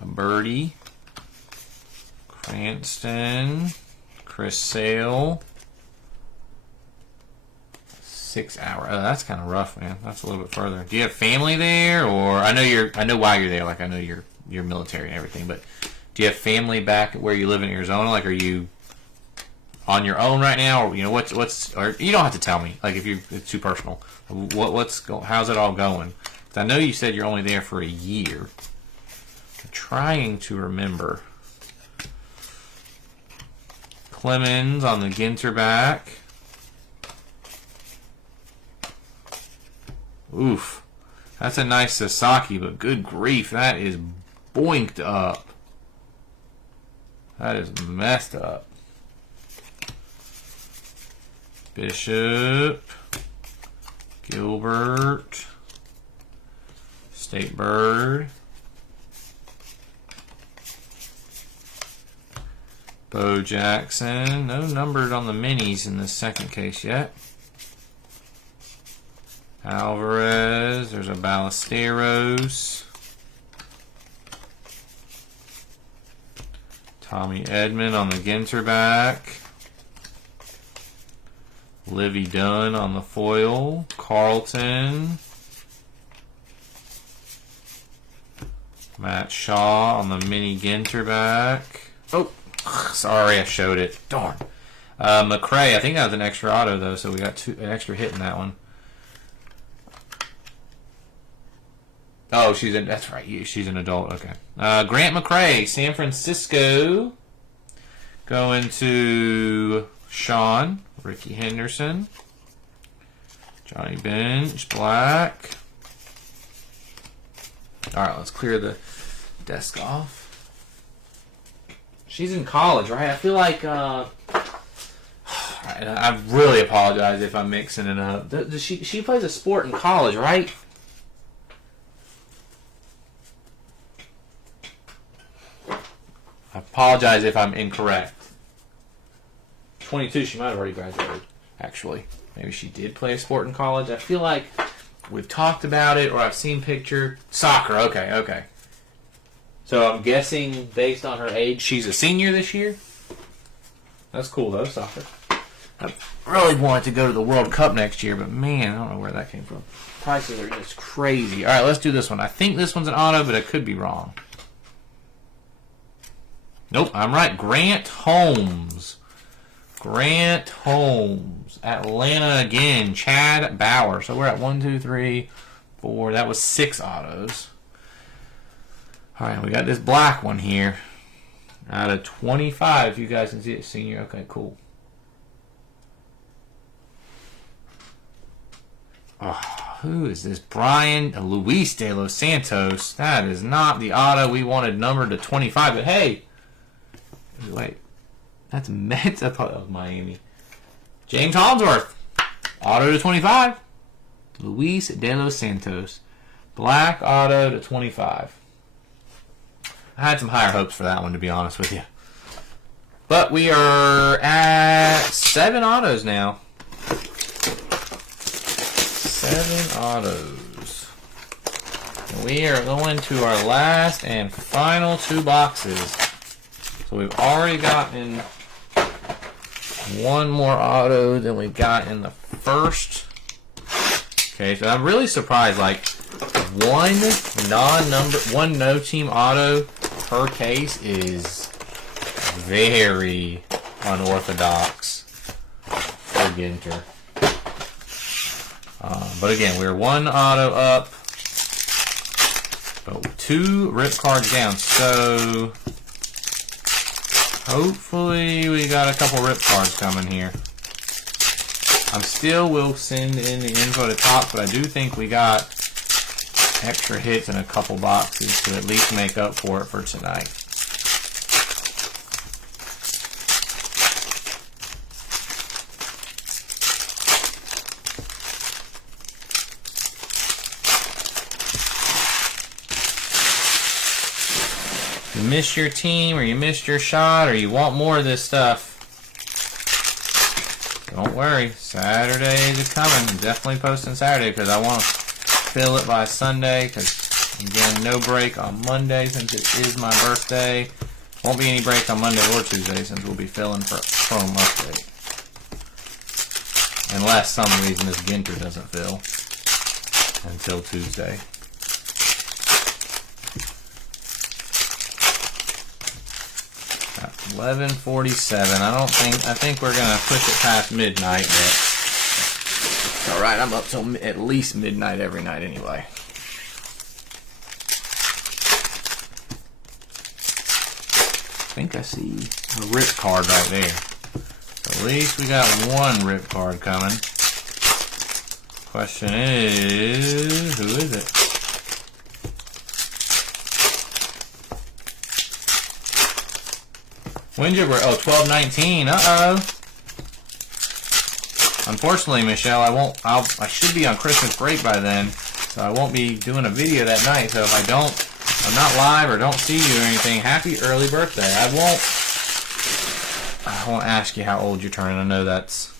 a birdie, Cranston, Chris Sale, 6 hour. Oh, that's kind of rough, man. That's a little bit further. Do you have family there, or I know why you're there. Like I know you're military and everything, but do you have family back where you live in Arizona? Like, are you on your own right now, or what's? Or you don't have to tell me. Like if it's too personal. How's it all going? I know you said you're only there for a year. I'm trying to remember. Clemens on the Ginter back. Oof. That's a nice Sasaki, but good grief, that is boinked up. That is messed up. Bishop. Gilbert. State Bird. Bo Jackson. No numbered on the minis in this second case yet. Alvarez. There's a Ballesteros. Tommy Edman on the Ginter back. Livy Dunn on the foil. Carlton. Matt Shaw on the Mini Ginter back. Oh, sorry, I showed it. Darn. McCray, I think that was an extra auto, though, so we got an extra hit in that one. Oh, that's right. She's an adult. Okay. Grant McCray, San Francisco. Going to Sean. Ricky Henderson. Johnny Bench, black. Alright, let's clear the desk off. She's in college, right? I feel like, I really apologize if I'm mixing it up. She plays a sport in college, right? I apologize if I'm incorrect. 22, she might have already graduated, actually. Maybe she did play a sport in college. I feel like we've talked about it, or I've seen picture. Soccer, okay. So I'm guessing, based on her age, she's a senior this year? That's cool, though, soccer. I really wanted to go to the World Cup next year, but man, I don't know where that came from. Prices are just crazy. All right, let's do this one. I think this one's an auto, but I could be wrong. Nope, I'm right. Grant Holmes. Grant Holmes, Atlanta again. Chad Bauer. So we're at 1, 2, 3, 4. That was 6 autos. All right, we got this black one here. Out of 25, if you guys can see it, senior. Okay, cool. Oh, who is this? Brian Luis de los Santos. That is not the auto we wanted numbered to 25. But hey, wait, that's Mets. I thought that was Miami. James Holdsworth, auto to 25. Luis de los Santos, black auto to 25. I had some higher hopes for that one, to be honest with you. But we are at 7 autos now. 7 autos. And we are going to our last and final 2 boxes. So we've already gotten 1 more auto than we got in the first. Okay, so I'm really surprised. Like, 1 no team auto per case is very unorthodox for Ginter. But again, we're 1 auto up, but 2 rip cards down. So hopefully we got a couple rip cards coming here. I still will send in the info to top, but I do think we got extra hits in a couple boxes to at least make up for it for tonight. You missed your team, or you missed your shot, or you want more of this stuff, don't worry. Saturdays are coming. I'm definitely posting Saturday because I want to fill it by Sunday. Because, again, no break on Monday since it is my birthday. Won't be any break on Monday or Tuesday since we'll be filling for Chrome Update. Unless some reason this Ginter doesn't fill until Tuesday. At 11:47. I think we're gonna push it past midnight, but it's alright, I'm up till at least midnight every night anyway. I think I see a rip card right there. At least we got 1 rip card coming. Question is, who is it? Windsor, oh, 12/19. Uh-oh. Unfortunately, Michelle, I should be on Christmas break by then, so I won't be doing a video that night. So if I'm not live or don't see you or anything, happy early birthday. I won't ask you how old you're turning. I know that's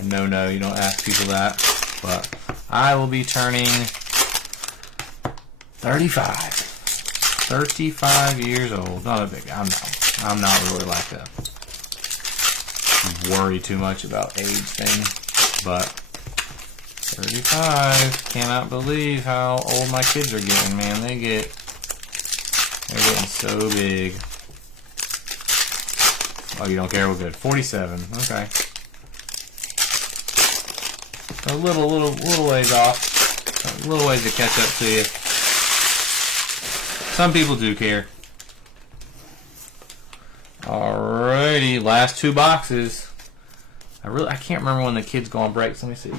a no-no. You don't ask people that. But I will be turning 35. 35 years old. Not a big, I'm not really like to worry too much about age thing, but 35. Cannot believe how old my kids are getting, man. They're getting so big. Oh, you don't care? Well, good. 47. Okay. A little ways off. A little ways to catch up to you. Some people do care. Alrighty, last 2 boxes. I can't remember when the kids go on breaks. Let me see.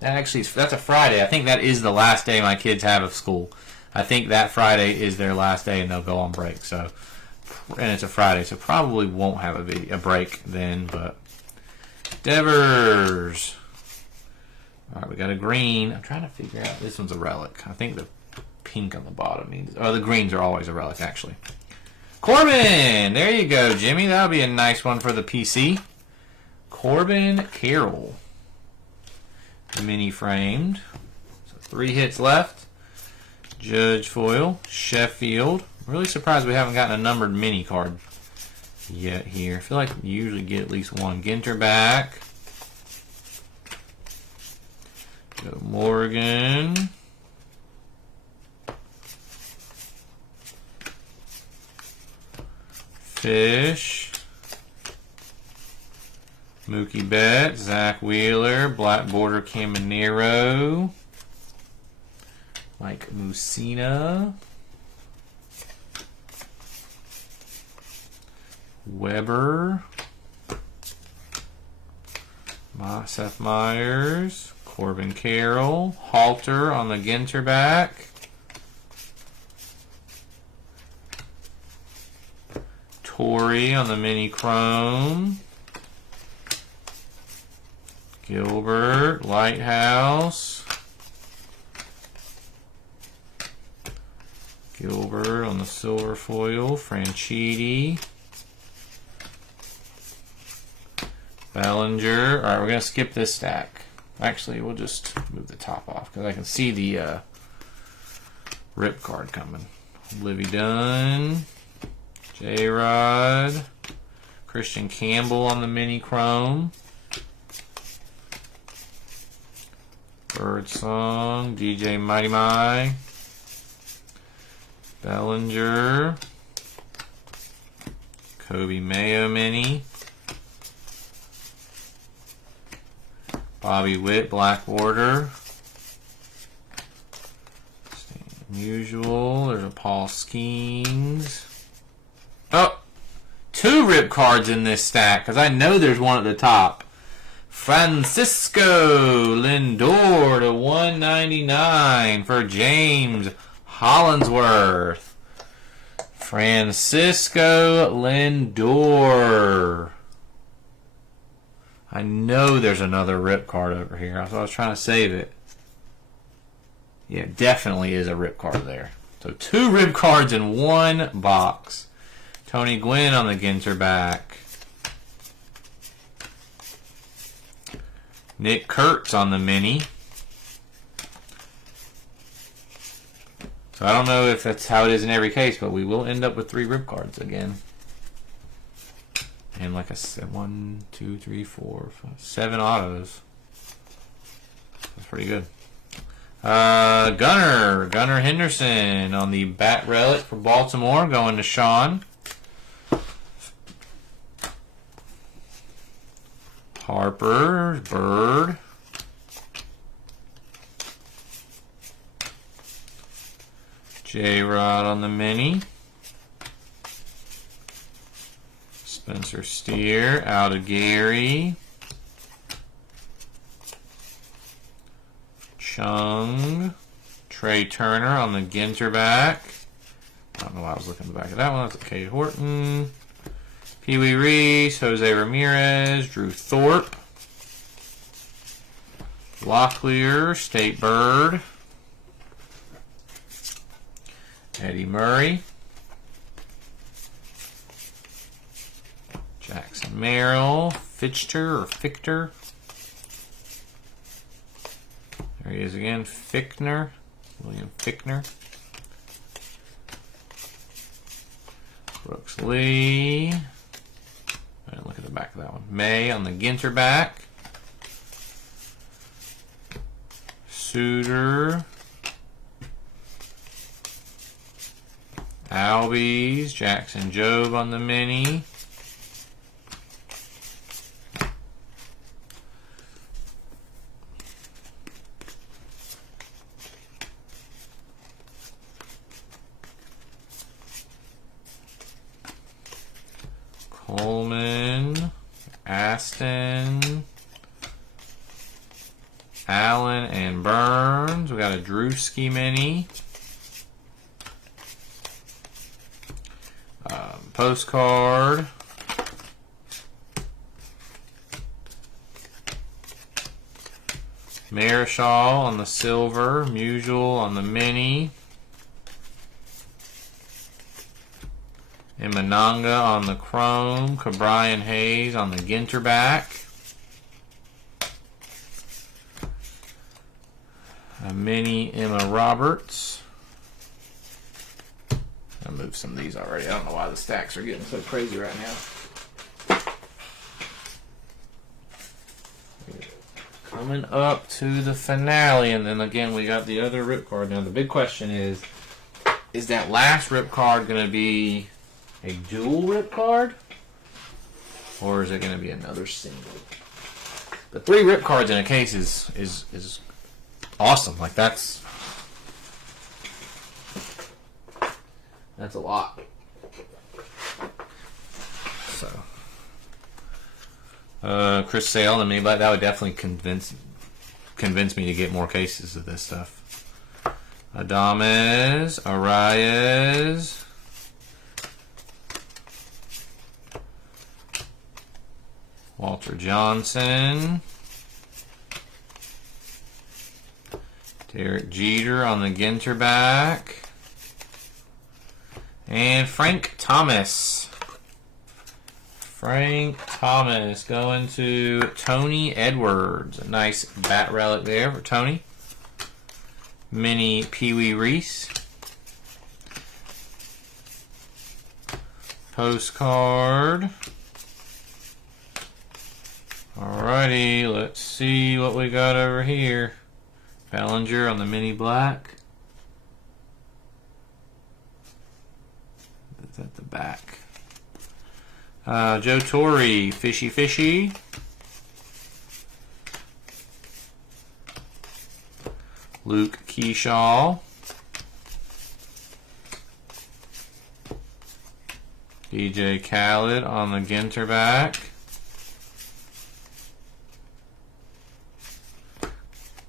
That's a Friday. I think that is the last day my kids have of school. I think that Friday is their last day and they'll go on break. So, and it's a Friday, so probably won't have a break then. But Devers. All right, we got a green. I'm trying to figure out. This one's a relic. I think the pink on the bottom means. Oh, the greens are always a relic, actually. Corbin! There you go, Jimmy. That'll be a nice one for the PC. Corbin Carroll. Mini framed. So 3 hits left. Judge foil. Sheffield. Really surprised we haven't gotten a numbered mini card yet here. I feel like you usually get at least 1. Ginter back. Go Morgan. Fish. Mookie Betts, Zach Wheeler, Black Border Caminero, Mike Mussina, Weber, Seth Myers, Corbin Carroll, Halter on the Ginter back, Torrey on the mini chrome, Gilbert, Lighthouse, Gilbert on the silver foil, Franchitti, Bellinger. All right, we're going to skip this stack. Actually, we'll just move the top off because I can see the rip card coming. Livy Dunn, J-Rod, Christian Campbell on the mini chrome, Birdsong, DJ Mighty My, Bellinger, Kobe Mayo mini, Bobby Witt, Black Border, usual. There's a Paul Skeens. Oh, 2 rip cards in this stack because I know there's one at the top. Francisco Lindor to 199 for James Hollinsworth. Francisco Lindor. I know there's another rip card over here. So I was trying to save it. Yeah, definitely is a rip card there. So 2 rip cards in 1 box. Tony Gwynn on the Ginter back. Nick Kurtz on the mini. So I don't know if that's how it is in every case, but we will end up with 3 rip cards again. And like I said, 1, 2, 3, 4, 5, 7 autos. That's pretty good. Gunnar Henderson on the bat relic for Baltimore, going to Sean. Harper, Bird. J-Rod on the mini. Spencer Steer, out of Gary. Chung. Trey Turner on the Ginter back. I don't know why I was looking at the back of that one. That's a Cade Horton. Pee Wee Reese, Jose Ramirez, Drew Thorpe. Locklear, State Bird. Eddie Murray. Jackson Merrill, Fichter. There he is again, William Fickner. Brooks Lee. I didn't look at the back of that one. May on the Ginter back. Suter. Albies, Jackson Jobe on the mini. Coleman, Aston, Allen, and Burns. We got a Drewski mini. Postcard. Marischal on the silver. Musial on the mini. Imananga on the chrome. Cabrian Hayes on the Ginter back. A mini Emma Roberts. I moved some of these already. I don't know why the stacks are getting so crazy right now. Coming up to the finale, and then again we got the other rip card. Now the big question is that last rip card going to be a dual rip card? Or is it going to be another single? But 3 rip cards in a case is awesome. Like that's a lot. So Chris Sale and me, but that would definitely convince me to get more cases of this stuff. Adames, Arias, Walter Johnson, Derek Jeter on the Ginter back, and Frank Thomas. Frank Thomas going to Tony Edwards. A nice bat relic there for Tony. Mini Pee Wee Reese. Postcard. Alrighty, let's see what we got over here. Bellinger on the mini black. Is at the back. Joe Torre, Fishy Fishy. Luke Keyshaw. DJ Khaled on the Ginter back.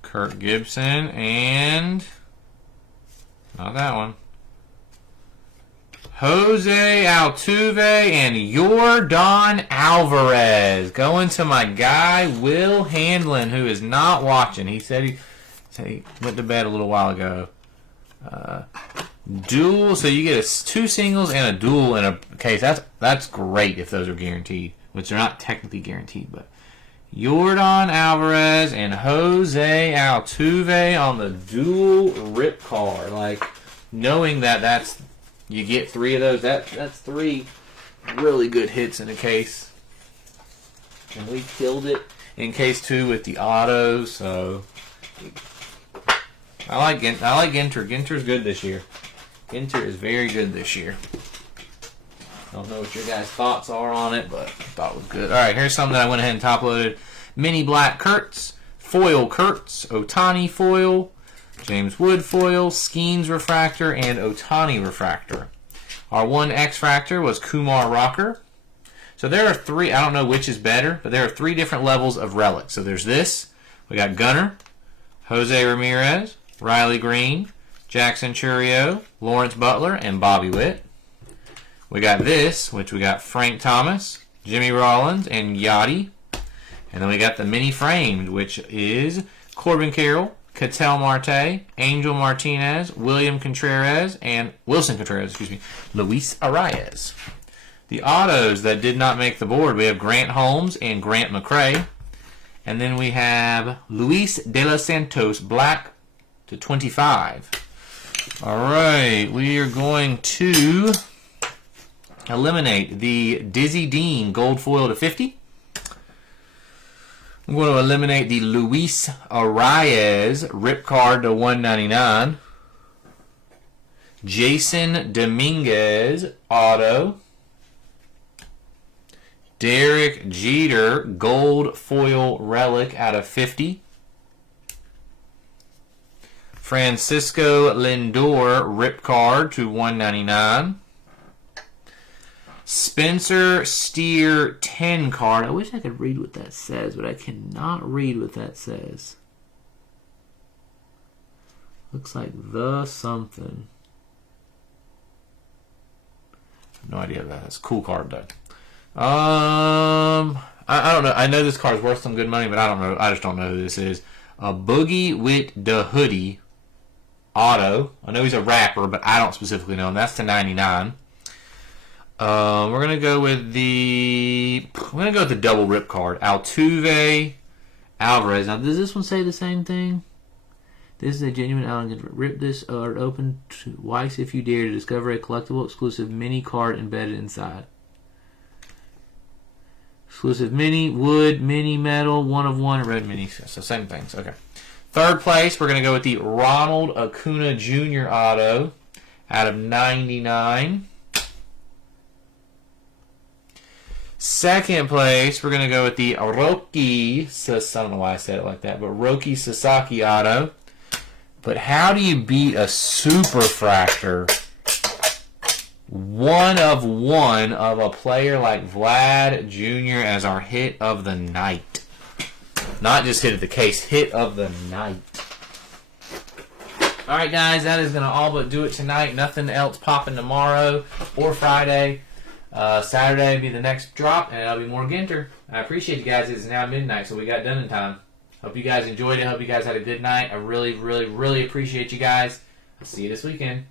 Kirk Gibson and not that one. Jose Altuve and Yordan Alvarez. Going to my guy Will Handlin, who is not watching. He said he went to bed a little while ago. Dual, so you get 2 singles and a dual in a case. That's great if those are guaranteed, which they're not technically guaranteed, but Yordan Alvarez and Jose Altuve on the dual rip card. Like, knowing that you get 3 of those, that's 3 really good hits in a case. And we killed it in case 2 with the auto, so I like Ginter. Ginter's good this year. Ginter is very good this year. I don't know what your guys' thoughts are on it, but I thought it was good. All right, here's something that I went ahead and top-loaded. Mini Black Kurtz, Foil Kurtz, Otani Foil, James Wood Foil, Skeens Refractor, and Otani Refractor. Our one X-Fractor was Kumar Rocker. So there are 3, I don't know which is better, but there are 3 different levels of relics. So there's this. We got Gunnar, Jose Ramirez, Riley Green, Jackson Churio, Lawrence Butler, and Bobby Witt. We got this, which we got Frank Thomas, Jimmy Rollins, and Yachty. And then we got the mini framed, which is Corbin Carroll, Ketel Marte, Angel Martinez, Wilson Contreras, Luis Arias. The autos that did not make the board, we have Grant Holmes and Grant McCray. And then we have Luis De Los Santos, black to 25. All right, we are going to eliminate the Dizzy Dean gold foil to 50. I'm going to eliminate the Luis Arias rip card to 199. Jason Dominguez auto. Derek Jeter gold foil relic out of 50. Francisco Lindor rip card to 199. Spencer Steer 10 card. I wish I could read what that says, but I cannot read what that says. Looks like the something. I have no idea what that is. Cool card though. I don't know. I know this card's worth some good money, but I don't know. I just don't know who this is. A Boogie with the Hoodie auto. I know he's a rapper, but I don't specifically know him. That's to 99. We're gonna go with the double rip card. Altuve, Alvarez. Now, does this one say the same thing? This is a genuine Allen. Rip this art open twice if you dare to discover a collectible exclusive mini card embedded inside. Exclusive mini, wood, mini metal, 1 of 1, red mini. So same things. Okay. Third place, we're going to go with the Ronald Acuna Jr. auto out of 99. Second place, we're going to go with the Roki. I don't know why I said it like that, but Roki Sasaki auto. But how do you beat a Superfractor 1/1 of a player like Vlad Jr. as our hit of the night? Not just hit of the case, hit of the night. Alright guys, that is going to all but do it tonight. Nothing else popping tomorrow or Friday. Saturday will be the next drop, and it'll be more Ginter. I appreciate you guys. It's now midnight, so we got done in time. Hope you guys enjoyed it. Hope you guys had a good night. I really, really, really appreciate you guys. I'll see you this weekend.